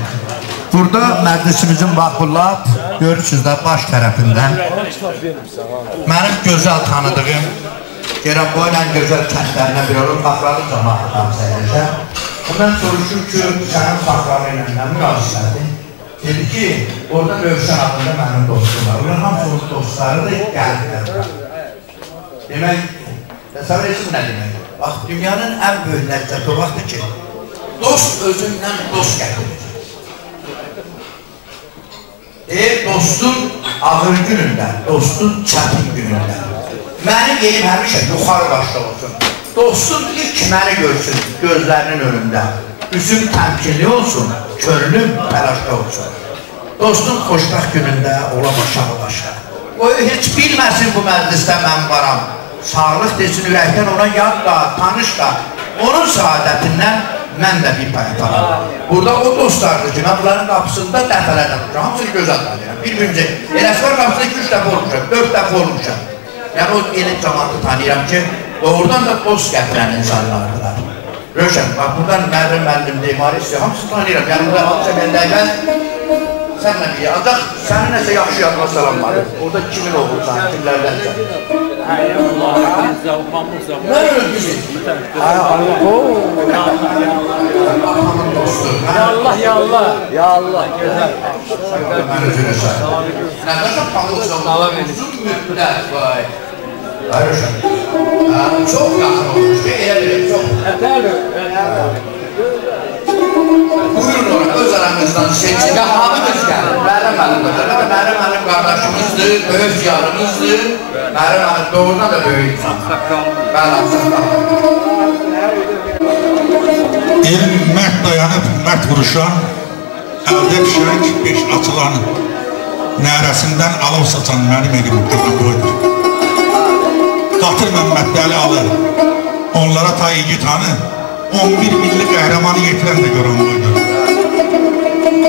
Burada məclisimizin baxırlar, görürsünüz də baş tərəfindən mənim gözəl tanıdığım Geranboyun ən gözəl kəndlərindən biri olur, Faxralı cəmaat tamsəyəcəm. Mən soruşum ki, sənin Faxralı ilə nə münasibətdir? Dedi ki, orada Rövşən adında mənim dostum var. Onlar hamısı onun dostlarıdır, gəldilər. Demək, təsəvvür etsin nə demək? Bax, dünyanın ən böyük ləzzəti o vaxtdır ki, dost özündən dost gətirir. Dostun ağır günündə, dostun çətin günündə. Mənim yerim həmişə yuxarı başda olsun. Dostum ilk məni görsün gözlərinin önündə. Üzüm təmkinli olsun, könlüm təlaşda olsun. Dostum xoşbəxt günündə olam aşağı başda. O heç bilməsin bu məclisdə mən varam. Sağlıq desin ürəkdən ona yad da, tanış da. Onun saadətindən mən də bir pay aparam. Burada o dostlardır ki, mən bunların qapısında dəfələrdən olmuşam. Hamısını gözəl tanıyıram. Bir-birimizə, Eləsvar qapısında 2-3 dəfə olmuşam, 4 dəfə olmuşam. Yəni o yeni cəmatı tanıyıram ki, doğrudan da dost gətirən insanlardılar. Rövşən, bax buradan Mərrəm müəllimdir, Marisya, hamısı tanıyıram. Yəni burada hamısı məndəyən, sənlə bir ancaq sənin nəsə yaxşı yadına salam var. Orada kimin olursan, kimlərdənsən? Mən öldürüm. Atamın dostu. Ya Allah, ya Allah. Ya Allah, gözəl. Mən öldürürsən. Nədən tanıyırsan? Uzun müddət var. Rövşən. Çox yaxın olmuş ki, elə bilir, çox. Buyurun ona, öz aramızdan seçin və hamımız gəlir. Mərrəm müəllimdir. Mərrəm müəllim qardaşımızdır, böyük yarımızdır. Mərrəm müəllim doğrudan da böyük insan. El mərd dayanıb, mərd vuruşan, əldə düşərək 5 açılan, nərəsindən alov saçan mənim elim Geranboydur. Qatır Məmmədəli alır, onlara ta yigitanı, 11 milli qəhrəmanı yetirən də Geranboydur.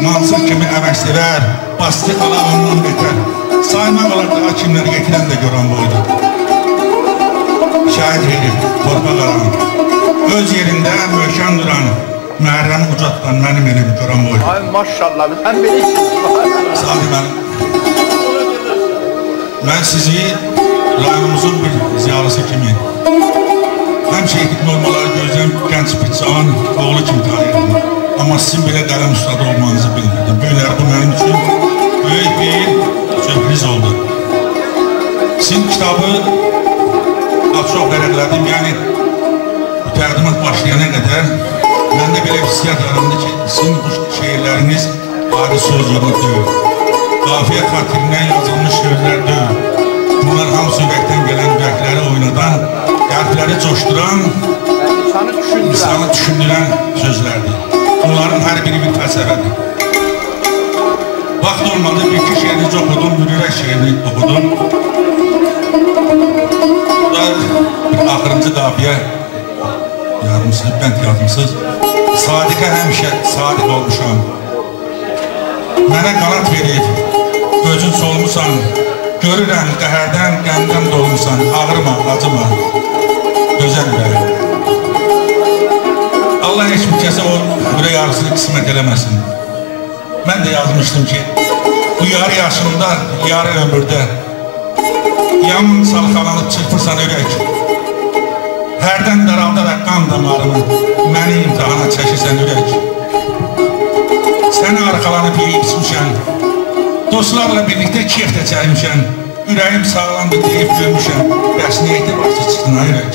Mansur kimi əməksevər, bastı ala ondan betər, saymaq olar daha kimləri yetirən də Geranboydur. Şəhid verib, torpaq alan, öz yerində möhkəm duran, Məhərrəmi ucatdan mənim elim Geranboydur. Ay maşallah, sən bilirsiniz. Sahi mən sizi rayonumuzun bir ziyalısı kimi həmişə etik normaları gözləyən gənc bir can, oğlu kimi tanıyırdım. Amma sizin belə qələm ustadı olmanızı bilmirdim. Böyülər bu mənim üçün böyük bir sürpriz oldu. Sizin kitabı çox vərəqlədim, yəni bu təqdimat başlayana qədər məndə belə bir hissiyat yarandı ki, sizin bu şeirləriniz adi söz yolu deyil. Qafiyə xatirinə yazılmış sözlər deyil. Bunlar hamısı ürəkdən gələn ürəkləri oynadan, qəlbləri coşduran, insanı düşündürən sözlərdir. Bunların hər biri bir fəlsəfədir. Vaxt olmadı, bir-iki şeirinizi oxudum, bir ürək şeirini oxudum. Burada bir axırıncı qafiyə yazmışsınız, bənd yazmışsınız. Sadiqə həmişə sadiq olmuşam. Mənə qanat verib, gözün solmusan, görürəm qəhərdən, qəmdən dolmusan, ağırma, acıma, gözəl ürək. Allah heç bir kəsə o ürək ağrısını qismət eləməsin. Mən də yazmışdım ki, bu yarı yaşında, yarı ömürdə yaman salxalanıb çırpırsan ürək. Hərdən daraldaraq qan damarını, məni imtihana çəkirsən ürək. Səni arxalanıb yeyib içmişən, dostlarla birlikdə keyf də çəkmişən, ürəyim sağlamdır deyib görmüşəm, bəs niyə etibarsız çıxdın ha ürək?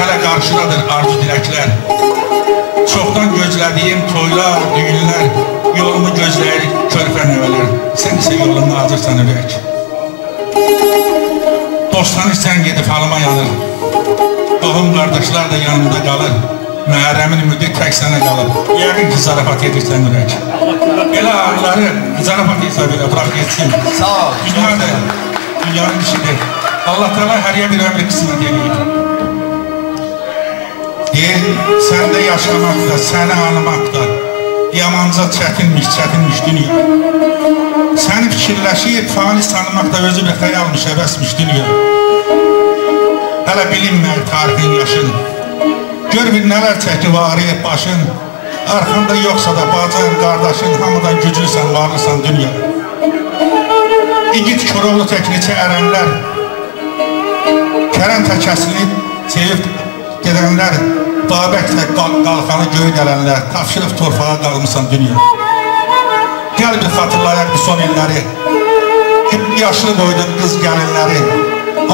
Hələ qarşıdadır arzu dirəklər, çoxdan gözlədiyim toylar, düğünlər, yolumu gözləyir körpə nəvələr, sən isə yolunu acırsan ürək. Dostanırsan gedib halıma yanır, qohum qardaşlar da yanımda qalır, Məhərrəmin ümidi tək sənə qalır, yəqin ki, zarafat edirsən ürək. Elə ağları zarafat hesab elə, bırak geçsin. Sağ ol. Dünyanın işidir. Allah Teala hər yer bir ömrü qismət edeyim. Deyir, səndə yaşamaq da, səni anımaq da, yamanca çətinmiş dünya. Səni fikirləşib, fani sanımaq da özü bir xəyalmış, əbəsmiş dünya. Hələ bilinmər tarixin yaşın, gör bir nələr çəkib ağrıyıb başın, Arxanda yoxsa da bacın, qardaşın, hamıdan güclüsən, varlısan dünya. İgid Köroğlu təkliçə ərənlər, Kərəm təkəsini sevib gedənlər, Babək tək qalxanı göy gələnlər, tapşırıb torfağa qalmışsan dünya. Gəl bir xatırlayaq bir son illəri, yaşlı qoydun qız gəlinləri,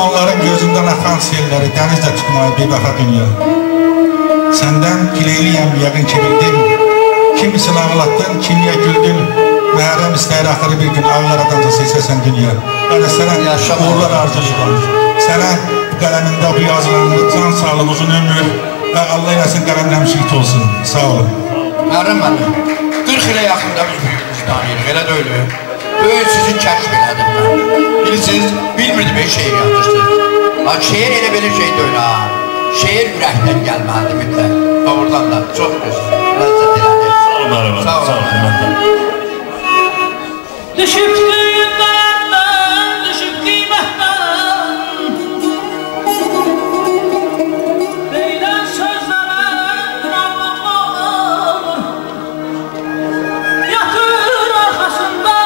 onların gözündən axan selləri, dənizdə tutmayı bir bəxa dünya. Səndən gileyliyəm yəqin ki bildin, kimisini ağlatdın, kimiyə güldün, məhərəm istəyir axırı bir gün ağlar adamca seçəsən dünya. Və də sənə uğurlar arzulayıram. Sənə bu qələmində bu yazılarında can sağlıq, uzun ömür və Allah eləsin qələmdən şəhid olsun. Sağ olun. Mərim mənim, 40 ilə yaxında biz büyüdük tanıyırıq, elə də öyle. Böyük sizi kəşf elədim mən. Bilirsiniz, bilmirdim bir şeir yazırsınız. Şeir elə belə şey də öyle ha. Şeir ürəkdən gəlməlidir mütləq. Doğrudan da çox gözür. Ləzzət elədi. Sağ olun Mərim. Sağ olun. Düşüb düyündən, düşüb qiymətdən, deyilən sözlərə qıramlıqlar, yatır arxasında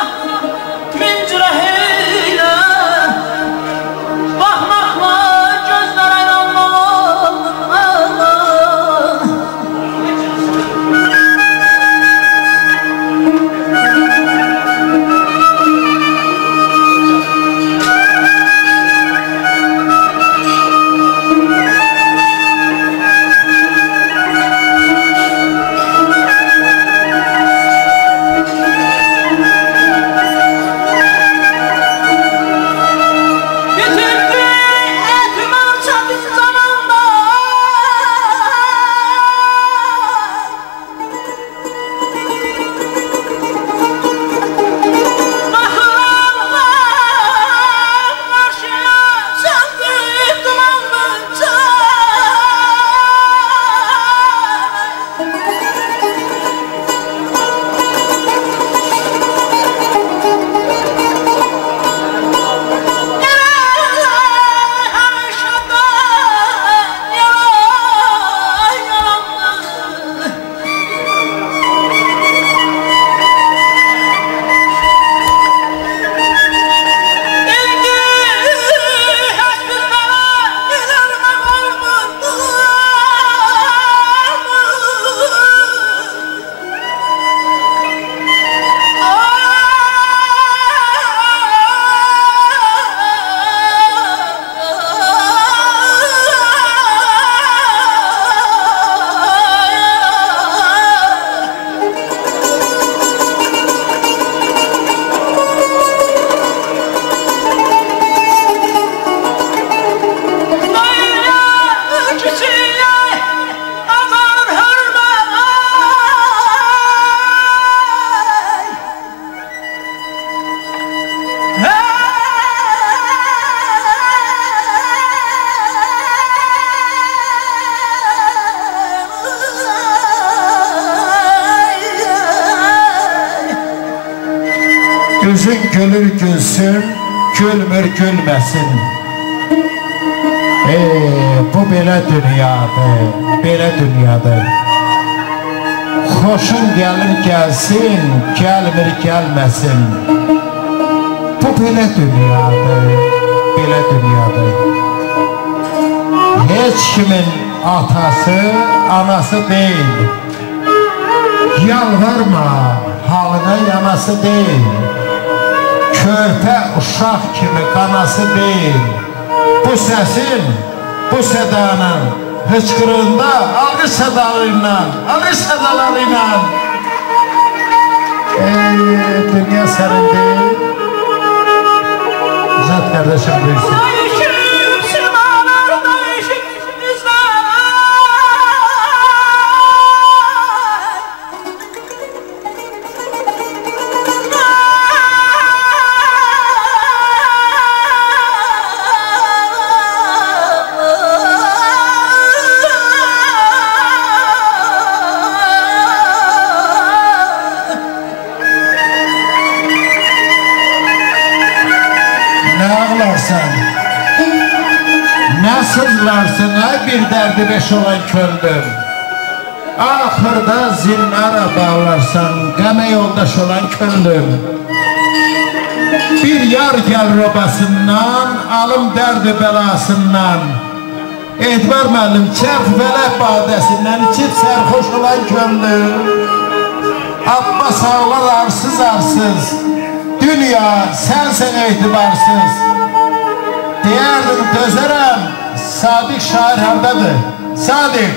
min cürə heylə, baxmaqla gözlərə inanmalar. Gözün gülür gülsün, gülmür gülməsin. Bu belə dünyadır, belə dünyadır. Xoşun gəlir gəlsin, gəlmir gəlməsin. Bu belə dünyadır, belə dünyadır. Heç kimin atası, anası deyil. Yalvarma, halına yanası deyil. Körpə uşaq kimi qanası deyil. Bu səsin, bu sədanın hıçqırığında alqış sədalarıyla, alqış sədalarıyla dünya sənin deyil. Zat qardaşım buyursun. Sızlarsın ay bir derdi beş olan köldüm. Axırda zinlara bağlarsan, qəmə yoldaş olan könlüm. Bir yar gəl robasından, alım dərdi bəlasından. Etibar müəllim, çərf vələk badəsindən içib sərxoş olan könlüm. Abbas ağlar arsız, dünya sənsən etibarsız. Deyərdim dözərəm, Sadiq şair hardadır? Sadiq,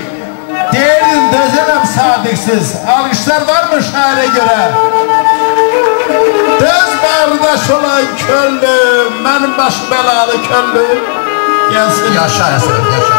deyərdim dözərəm sadiqsiz. Alışlar var mı şairə görə? Döz bardaş olan könlüm, mənim başı bəlalı könlüm. Gəlsin. Yaşa Həsrət, yaşa.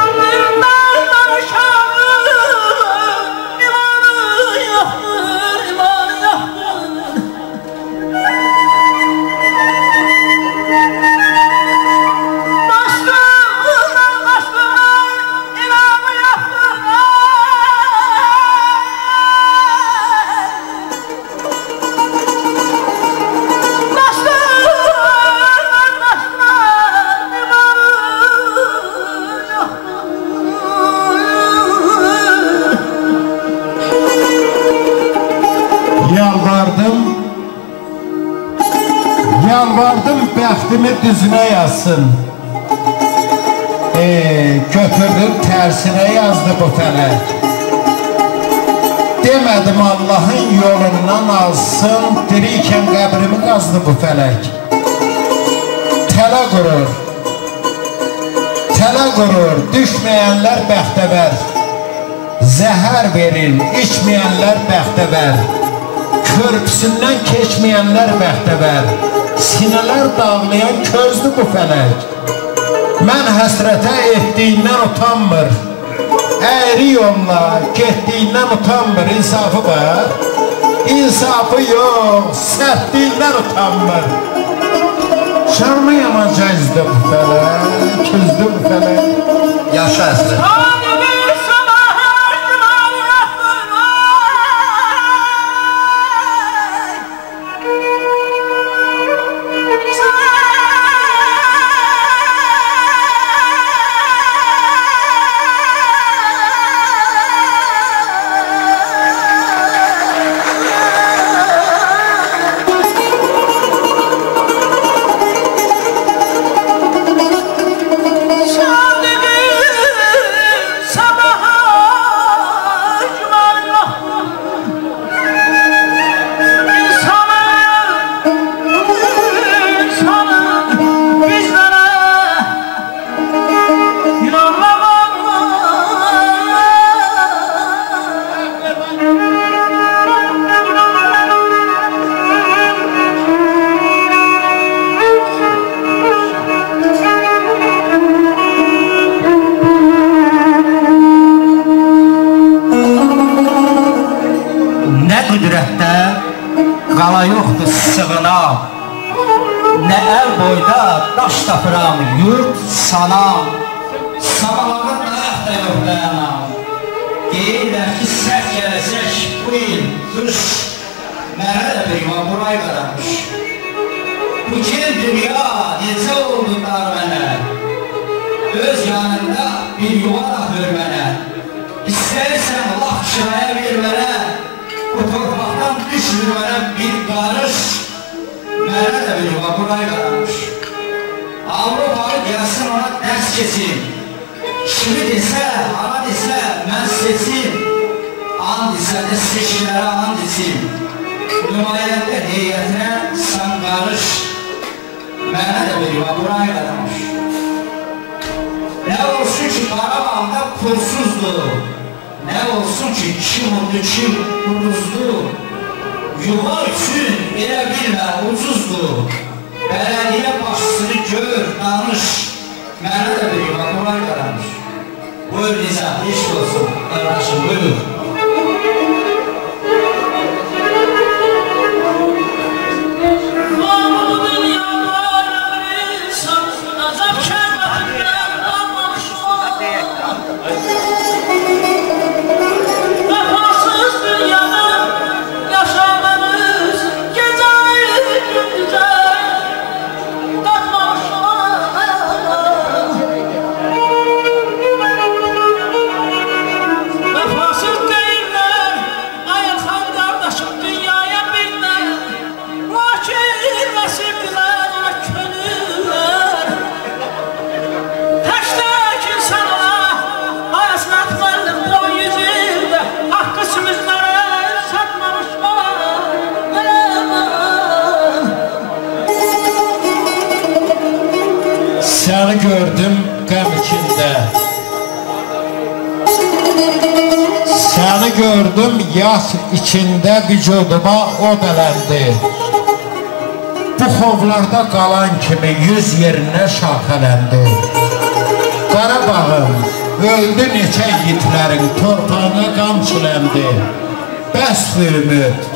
Yalvardım bəxtimi düzünə yazsın. Götürdüm tərsinə yazdı bu fələk. Demədim Allahın yolundan alsın, dirikən qəbrimi qazdı bu fələk. Tələ qurur, düşməyənlər bəxtəbər. Zəhər verin, içməyənlər bəxtəbər. Körpüsündən keçməyənlər bəxtəbər. Sinələr dağlayan közdü bu fələk. Mən həsrətə etdiyindən utanmır. Əyri yolla getdiyindən utanmır. İnsafı var. İnsafı yox, sərtliyindən utanmır. Şarmı yamanca üzdü bu fələk, üzdü bu fələk. Yaşa Həsrət. Qala yoxdur sığınam, nə əl boyda daş tapıram, yurt sanam. Sabahlardan ayaq da yox dayanam. Deyirlər ki, sərt gələcək bu il qış, mənə də bir burayı qaramış. Bu gen dünya necə oldu dar mənə, öz yanında bir yuva atır mənə. İstəyirsən laf kirayə ver mənə, bu torpaqdan düşmür mənə bir qarış, mənə də bir yuva burayı qaramış. Avropalı gəlsin ona dərs keçin, kimi desə, ana desə, mən seçim, and desə də seçkilərə and içim. Nümayəndə heyətinə sən qarış, mənə də bir yuva burayı qaramış. Nə olsun ki, Qarabağda pulsuzdur, nə olsun ki, kim oldu, kim quruzdur. Yuva üçün elə bilmə ucuzdur, bələdiyyə başçısını gör, danış, mənə də bir yuva burayı qaramış. Buyur Nizam, iş olsun, qardaşım, buyur. Vefasız gördüm qəm içində. Səni gördüm yas içində vücuduma od ələndi. Bu xovlarda qalan kimi yüz yerinə şaxələndi. Qarabağım, öldü neçə yiğitlərin torpağına qan çiləndi. Bəsdir ümid,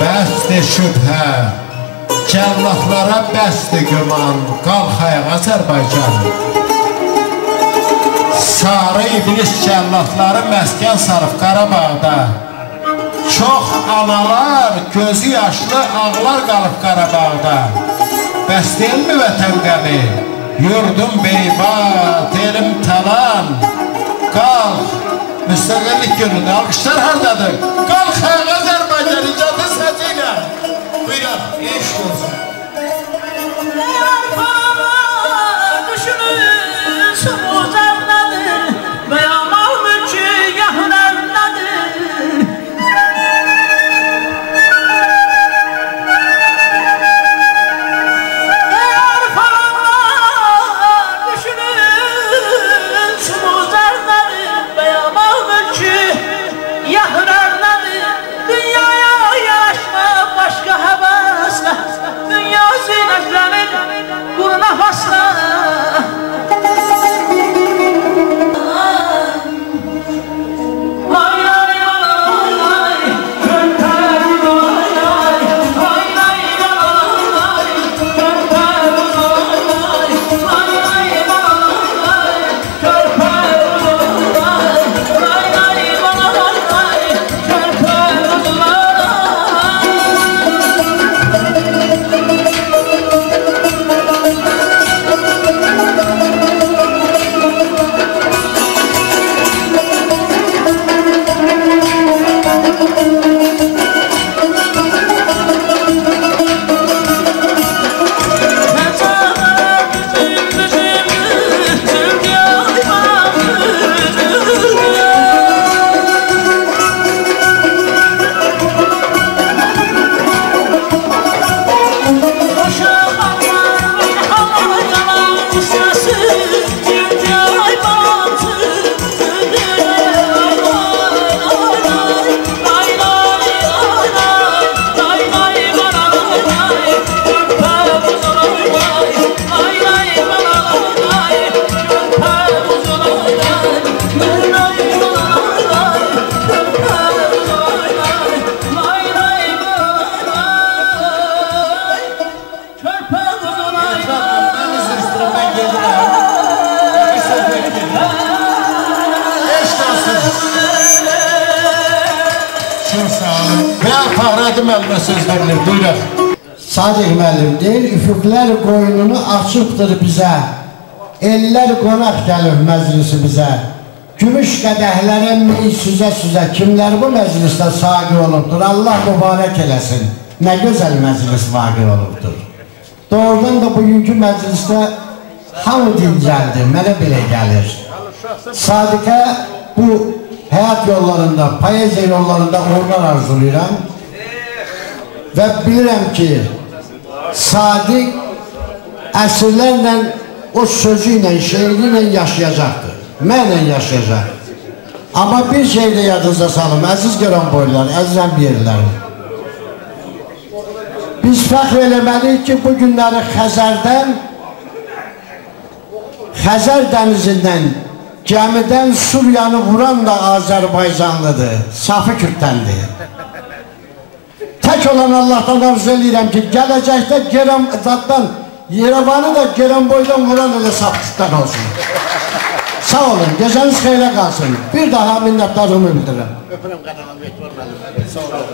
bəsdir şübhə, cəllahlara bəsdir güman, qalx ayaq Azərbaycan. Sarı iblis cəllahları məskən sarıb Qarabağda. Çox analar, gözü yaşlı ağlar qalıb Qarabağda. Bəs deyilmi vətən qəmi? Yurdum beybat, elim talan. Qalx, müstəqillik günündə alqışlar hardadır? Qalx ayaq Azərbaycan icadı səsi ilə. Buyurun, eşq olsun. Sadiq müəllim deyir, üfüqlər qoynunu açıbdır bizə, ellər qonaq gəlir məclisimizə, gümüş qədəhlərə süzə-süzə, kimlər bu məclisdə saqi olubdur, Allah mübarək eləsin, nə gözəl məclis vaqi olubdur. Doğrudan da bugünkü məclisdə hamı dincəldi, mənə belə gəlir. Sadiqə bu həyat yollarında, poeziya yollarında uğurlar arzulayıram və bilirəm ki, Sadiq əsrlərlə o sözü ilə, şeiri ilə yaşayacaqdır, mənlə yaşayacaq. Amma bir şey də yadınıza salım, əziz görən boylar, əziz əmbiyerlərim. Biz fəxr eləməliyik ki, bu günləri Xəzər dənizindən, gəmidən Suriyanı vuran da Azərbaycanlıdır, safı Kürdəndir. Tək olan Allah'tan arzu edirəm ki, gələcəkdə Geramdan, Yerevanı da Geramboydan vuran elə saflıqdan olsun. Sağ olun, gecəniz xeyrə qalsın. Bir daha minnətdarlığımı bildirirəm. Öpürəm qadağım, sağ olun.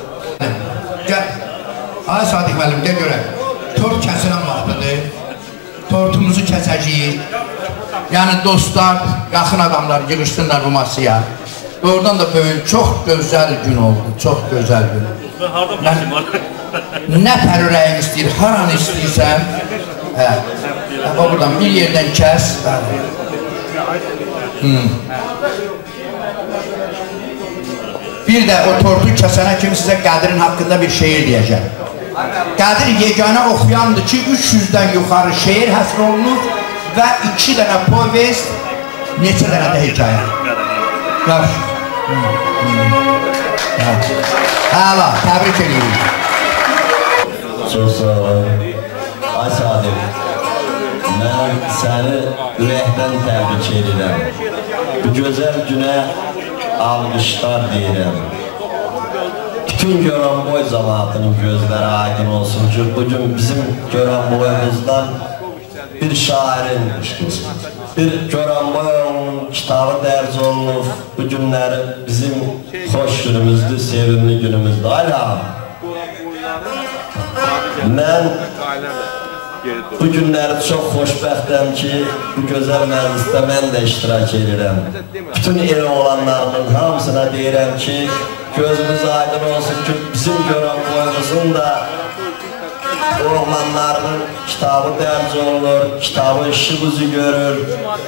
Ay Sadiq müəllim, de görək, tort kəsilən vaxtıdır, tortumuzu kəsəcəyik. Yəni dostlar, yaxın adamlar yığışdırlar bu masaya. Doğrudan da böyle çox gözəl gün oldu, çox gözəl gün. Nə pərürəyin istəyir, hər an istəyirsən, buradan bir yerdən kəs. Bir də o tortu kəsənə kimi sizə Qədirin haqqında bir şeir deyəcəm. Qədir yeganə oxuyandır ki, 300-dən yuxarı şeir həsr olunur və 2 dənə povest, neçə dənə də hekayə. Yaxşı. Hala, təbrik edirik. Çox sağ olun. Ay Sadiq, mən səni ürəkdən təbrik edirəm. Bu gözəl günə alqışlar deyirəm. Bütün Goranboy cəmaatının gözləri aydın olsun ki, bugün bizim Goranboyumuzdan bir şairin, bir Goranboyunun kitabı dərc olunub. Bu günləri bizim xoş günümüzdür, sevimli günümüzdür. Ayla, mən bu günləri çox xoşbəxtəm ki, bu gözəl məclisdə mən də iştirak edirəm. Bütün el oğlanlarının hamısına deyirəm ki, gözümüz aydın olsun ki, bizim Goranboyumuzun da oğlanlarının kitabı dərc olunur, kitabı işi buzu görür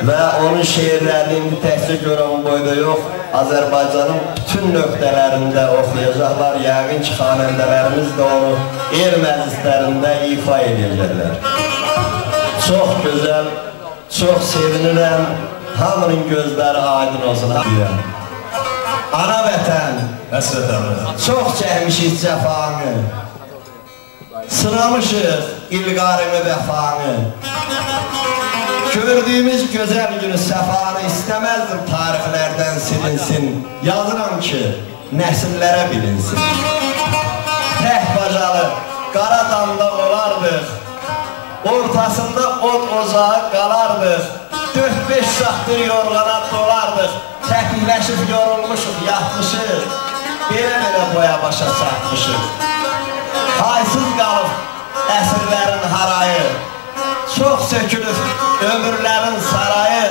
və onun şeirlərini təkcə Goranboyda yox, Azərbaycanın bütün nöqtələrində oxuyacaqlar. Yəqin ki, xanəndələrimiz də onu el məclislərində ifa edirlər. Çox gözəl, çox sevinirəm, hamının gözləri aydın olsun. Ana vətən, çox çəkmişik cəfanı, sınamışıq ilqarimi vəfanı. Gördüyümüz gözəl günü səfanı istəməzdim tarixlərdən silinsin. Yazıram ki, nəsillərə bilinsin. Tək bacalı, qara damda olardıq, ortasında od ocağı qalardıq, 4-5 saatdır yorğana dolardıq, təklikləşib yorulmuşuq, yatmışıq, belə boya başa çatmışıq. Haysız qalıb əsrlərin harayı, çox sökülür ömürlərin sarayı,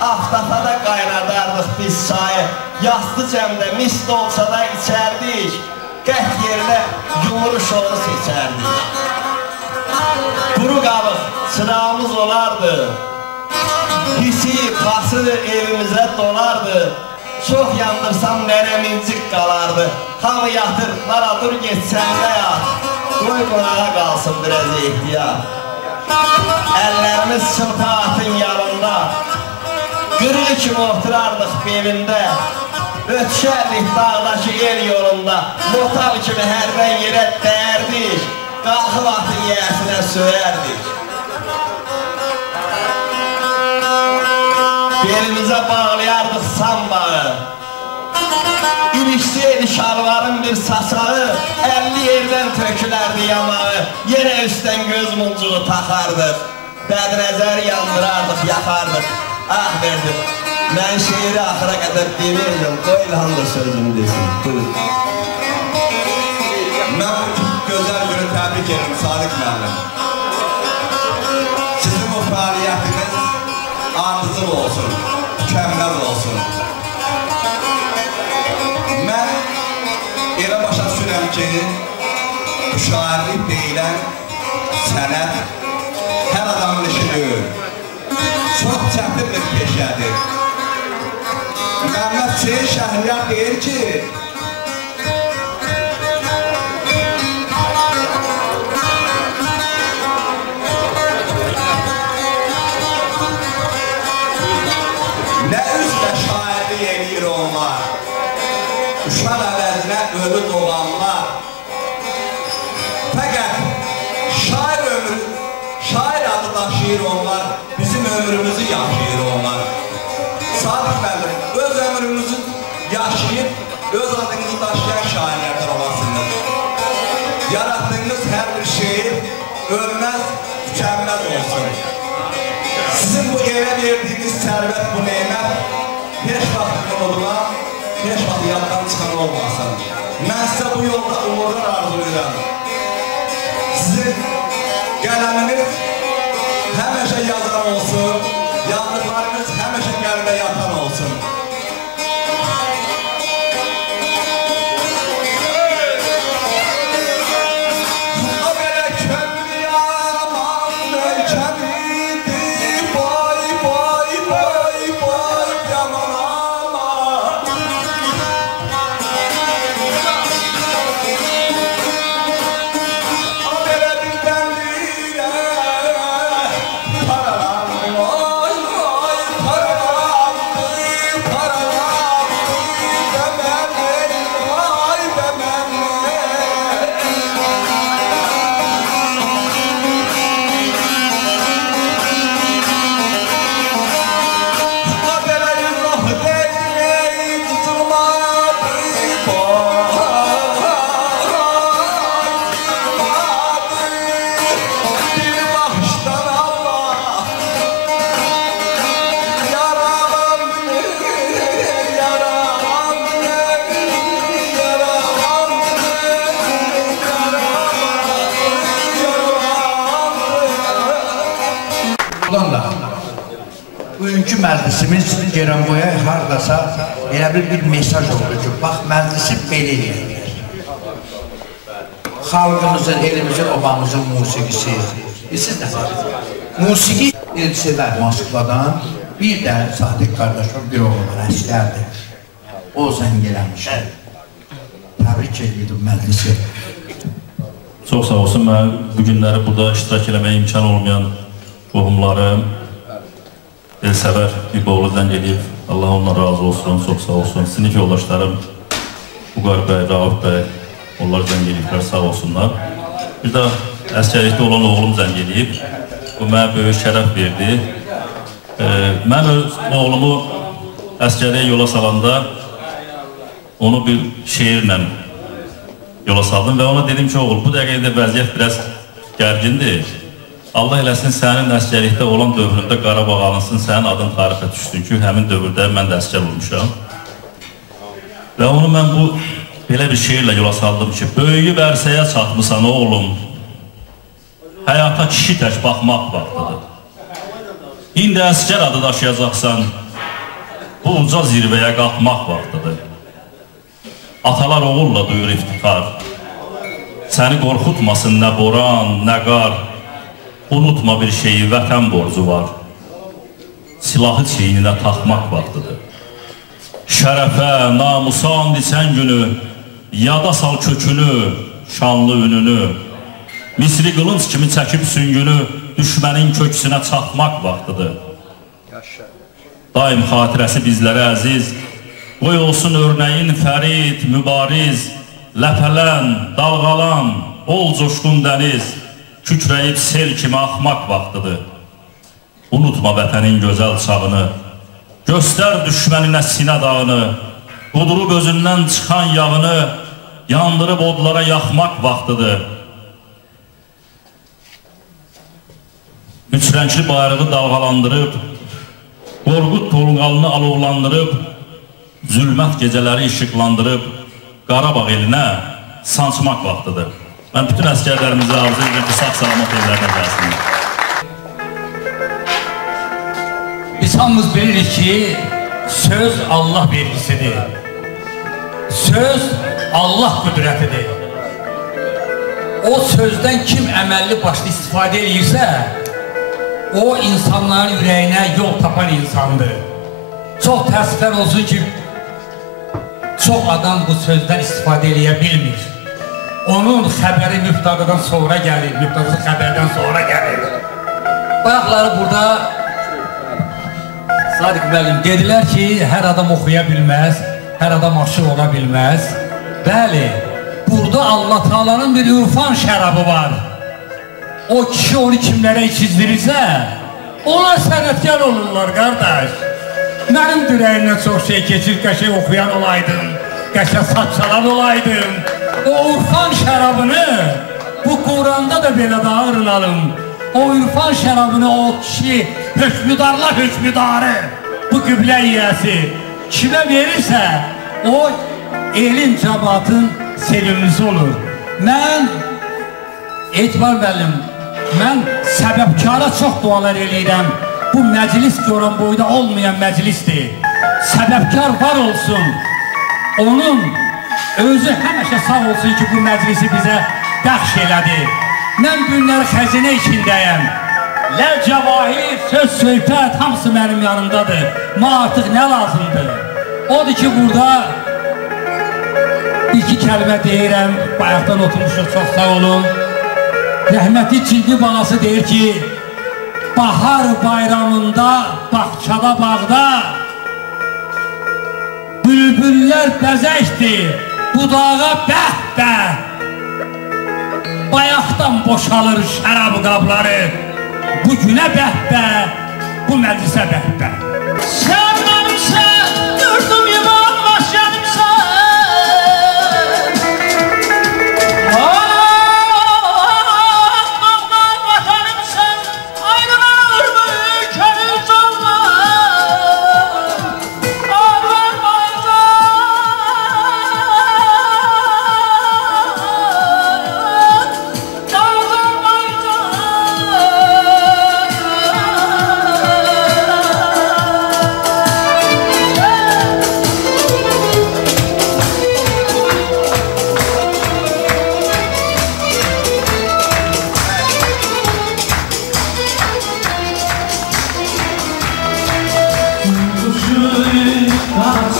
aftatada qaynadardıq biz sayı, yastı cəmdə mist olsa da içərdik, qət yerdə yumuruş onu seçərdik. Quru qabıq çırağımız olardı, hisi, pası evimizə dolardı, çox yandırsam nərəmincik qalardı, hamı yatır, lara dur geçsəndə yat, qoy qonağa qalsın biraz ehtiyat. Əllərimiz çıltı atın yanında, qırığı kimi oturardıq belində, ötüşərdik dağdakı el yolunda, motal kimi hərdən yerə dəyərdik, qalxıb atın yəsinə söyərdik. Belimizə bağlayardıq sambağı, İlişseydi şalvarın bir saçağı, 50 yerdən tökülərdi yamağı, yenə üstdən göz muncuğu taxardıq, bədnəzər yandırardıq, yaxardıq. Ah verdim, mən şeiri axıra qədər demirdim, qoy İlhan da sözümü desin. Mən bu gözəl günü təbrik edirəm, Sadiq müəllim. Sizin bu fəaliyyətiniz ardıcıl olsun, mükəmməl olsun. Mən elə başa düşürəm ki, müşairlik deyilən sənət hər adamın işi deyil. Çox çətin bir peşədir. Məhəmməd Hüseyin Şəhriyar deyir ki, nə üzlə şairlik eləyir onlar, uşaq əvəzinə ölü doğanlar. Fəqət şair ömrü, şair adı daşıyır onlar, bizim ömrümüzü yaşayır onlar. Sadiq müəllim, öz ömrümüzü yaşayıb, öz adınızı daşıyan şairlərdən olasınız. Yarattığınız hər bir şeir ölməz, tükənməz olsun. Sizin bu evə verdiyiniz sərvət, bu neymət heç vaxt unudulan, heç vaxt yaddan çıxan olmasın. Mən sizə bu yolda uğurlar arzulayıram. Sizin qələminiz həmişə yazan olsun, yazdıqlarınız həmişə qəlbə yatan olsun. O belə könlü yaman ölkəmidi, boy, boy, boy, boy, yaman aman. O belə dildən dilə, Ondan bugünkü məclisimiz Geranboya hardasa elə bir mesaj oldu ki, bax məclisi belə eləyək. Xalqımızın, elimizin, obamızın musiqisi. Siz nə sadəcə? Musiqi sevər Moskvadan bir də Sadiq qardaşım bir oğlu var, əskərdir. O zəng eləmişdir. Təbrik edirdim məclisi. Çox sağ olsun, mən bu günləri burada iştirak eləməyə imkan olmayan qohumlarım, Elsəvər İboğlu zəng eləyib, Allah ondan razı olsun, çox sağ olsun. Sinif yoldaşlarım, Buqar bəy, Rauf bəy, onlar zəng eləyiblər, sağ olsunlar. Bir də əskərlikdə olan oğlum zəng eləyib, bu mənə böyük şərəf verdi. Mən öz oğlumu əskərliyə yola salanda onu bir şeirlə yola saldım və ona dedim ki, oğul, bu dəqiqədə vəziyyət biraz gərgindir. Allah eləsin, sənin əskərlikdə olan dövründə Qarabağ alınsın, sənin adın tarixə düşdün ki, həmin dövrdə mən də əskər olmuşam. Və onu mən bu belə bir şeirlə yola saldım ki, böyüyüb ərsəyə çatmısan oğlum, həyata kişi tək baxmaq vaxtıdır. İndi əskər adı daşıyacaqsan, bu uca zirvəyə qalxmaq vaxtıdır. Atalar oğulla duyur iftixar, səni qorxutmasın nə boran, nə qar, unutma bir şeyi, vətən borcu var, silahı çiyninə taxmaq vaxtıdır. Şərəfə, namusa and içən günü, yada sal kökünü, şanlı ününü, Misri qılınc kimi çəkib süngünü, düşmənin köksünə çatmaq vaxtıdır. Daim xatirəsi bizlərə əziz, qoy olsun örnəyin fərid, mübariz, ləpələn, dalğalan, ol coşqun dəniz, kükrəyib sel kimi axmaq vaxtıdır. Unutma vətənin gözəl çağını, göstər düşməninə sinə dağını, qudurub özündən çıxan yağını, yandırıb odlara yaxmaq vaxtıdır. Üç rəngli bayrağı dalğalandırıb, qorqud tolqalını alovlandırıb, zülmət gecələri işıqlandırıb, Qarabağ elinə sancmaq vaxtıdır. Mən bütün əskərlərimizi arzu edirəm ki, sağ-salamat evlərinə gəlsinlər. Biz hamımız bilirik ki, söz Allah vergisidir. Söz Allah qüdrətidir. O sözdən kim əməlli başlı istifadə edirsə, o insanların ürəyinə yol tapan insandır. Çox təəssüflər olsun ki, çox adam bu sözdən istifadə edə bilmir. Onun xəbəri müftadadan sonra gəlir, müftadası xəbərdən sonra gəlir. Bayaqları burada Sadiq müəllim dedilər ki, hər adam oxuya bilməz, hər adam aşıq ola bilməz. Bəli, burada Allah Taala'nın bir ürfan şərabı var. O kişi onu kimlərə içizdirirsə, onlar sənətkar olurlar, qardaş. Mənim ürəyimdən çox şey keçir, qəşəng oxuyan olaydım, qəşəng saç çalan olaydım. O ürfan şərabını, bu Quranda da belə dağırılalım. O ürfan şərabını o kişi, hökmüdarlar hökmüdarı, bu qiblə yiyəsi kimə verirsə, o elin cəbatın sevimlisi olur. Mən, Etibar müəllim, mən səbəbkara çox dualar eləyirəm. Bu məclis Goranboyda olmayan məclisdir. Səbəbkar var olsun. Onun özü həmişə sağ olsun ki, bu məclisi bizə bəxş elədi. Mən günlər xəzinə içindəyəm. Ləl cəvahir, söz, söhbət, hamısı mənim yanımdadır. Ma artıq nə lazımdır? Odur ki, burada iki kəlmə deyirəm, bayaqdan oturmuşuq, çox sağ olun. Rəhmətli Cildi balası deyir ki, bahar bayramında, bağçada, bağda bülbüllər bəzəkdir, budağa bəh-bəh. Bayaqdan boşalır şərab qabları, bu günə bəh-bəh, bu məclisə bəh-bəh. Sən mənimsən, gördüm yuvan başyanımsan.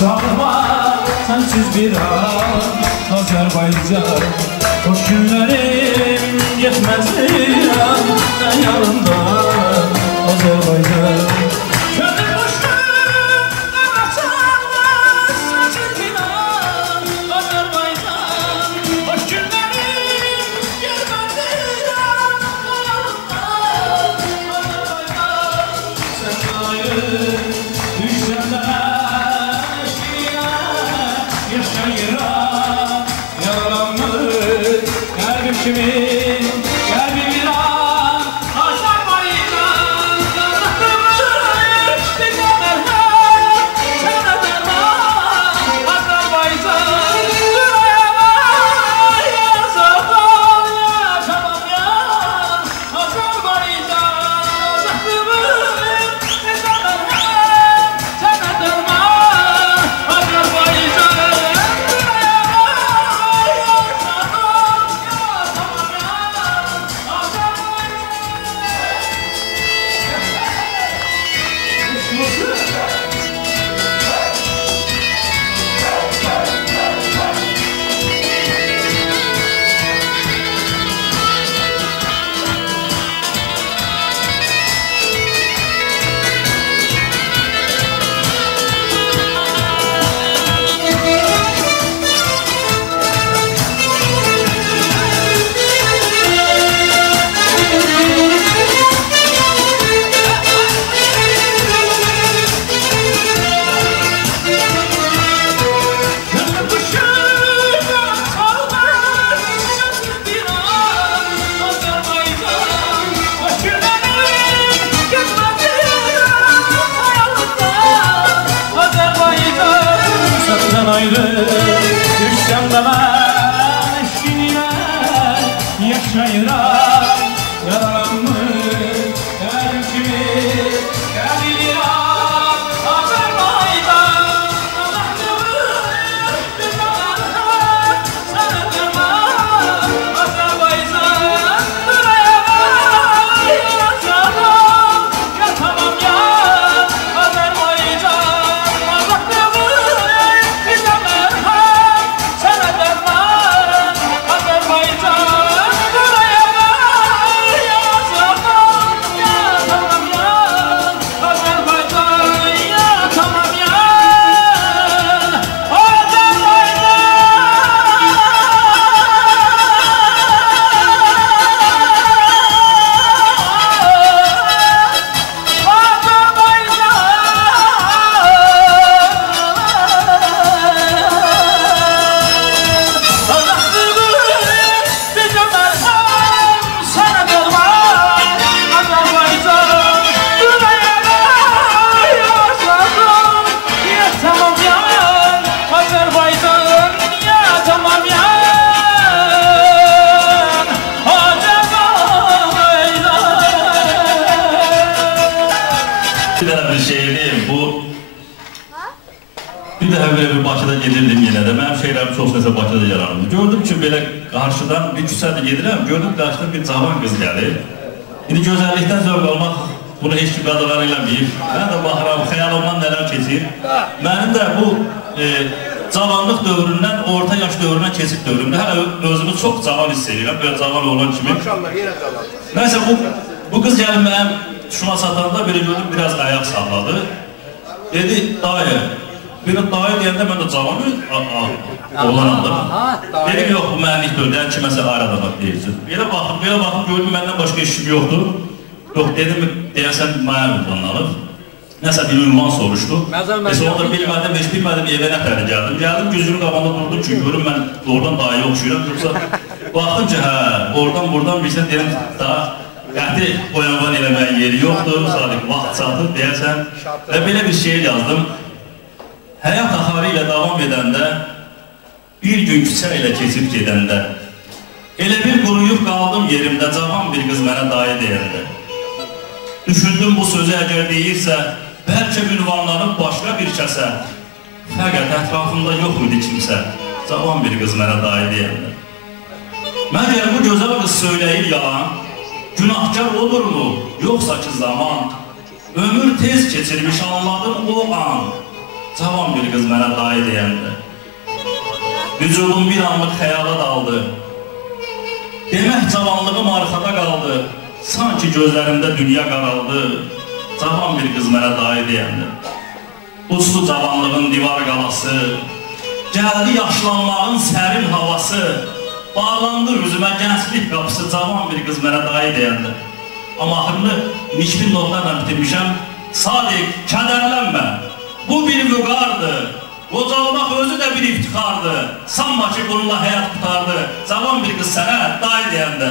Sağlıma sensiz bir an Azerbaycan Hoş günlerim yetmez bir an Ben yanımda Azerbaycan Könül boşluğum anahtarlar Sensiz bir an Azerbaycan Hoş günlerim yetmez bir an Ben yanımda Azerbaycan Sen ayrı düşsen de yaşayıram yaralanmış kalbim kimin kalbim inan Azerbaycan anlattırır bize merhem sana derman Azerbaycan durayamay yazamam yaşamam ya Azerbaycan anlattırır bize merhem sana derman Azerbaycan ayrı düşsem de ben eşkinle yaşayıram yaralanmış kalbim kimi kalbiram Azerbaycan anlattırır bize merhem sana derman Azerbaycan durayamay yazamam yatamam ya Azerbaycan Bir daha böyle bir Bakıda gedirdim yine de. Benim şeylerim çok neyse Bakıda yaranırdı. Gördüm ki böyle karşıdan bir küsədə gedirəm. Gördüm karşıdan bir cavan kız gelir. Şimdi güzellikten zövq almak bunu hiç kim qadağan eləməyib. Ben de baxıram, xəyalımdan nələr keçir. Benim de bu cavanlıq dövründən orta yaş dövrünə keçid dövrümdə. Hələ özümü çox cavan hiss edirəm. Böyle cavan olan kimi. Maşallah yine cavan. Neyse bu kız gelin benim şuna satanda biri gördüm biraz ayak salladı. Dedi dayı. Beni dayı deyəndə mən də cavan olanandım. Dedim yox bu mənlik deyil, yəni kiməsə aradamaq deyirsin. Belə baxım gördüm məndən başqa işim yoxdur. Yox dedim deyəsən mənə ünvanlanıb. Nəsə bir ünvan soruşdu. Mesela onu da bilmədim evə nətəri gəldim. Gəldim gözünün qabağında durdum ki görüm mən doğrudan dayıya oxşuyuram. Yoksa baxdım ki hə oradan bilsən dedim daha qəti oyanvan eləməyin yeri yoxdur. Sadiq vaxt çatır deyəsən. Və belə bir şey yazdım. Həyat axarı ilə davam edəndə, bir gün küçə ilə keçib gedəndə, elə bir quruyub qaldım yerimdə, cavan bir qız mənə dayı deyəndə. Düşündüm bu sözü əgər deyirsə, bəlkə ünvanlanıb başqa bir kəsə, fəqət ətrafımda yox idi kimsə, cavan bir qız mənə dayı deyəndə. Məgər bu gözəl qız söyləyir yalan, günahkar olurmu, yoxsa ki zaman, ömür tez keçirmiş anladım o an. cavan bir qız mənə dayı deyəndə. Vücudum bir anlıq xəyala daldı. Demək cavanlığım arxada qaldı. Sanki gözlərimdə dünya qaraldı. Cavan bir qız mənə dayı deyəndə. Uslu cavanlığın divar qalası, gəldi yaşlanmağın sərin havası, bağlandı üzümə gənclik qapısı, cavan bir qız mənə dayı deyəndə. Amma axırını nikbin notlarla bitirmişəm. Sadiq, kədərlənmə, bu bir vüqardır. Qocalmaq özü də bir iftixardır. Sanma ki, bununla həyat qutardı. Cavan bir qız sənə dayı deyəndə.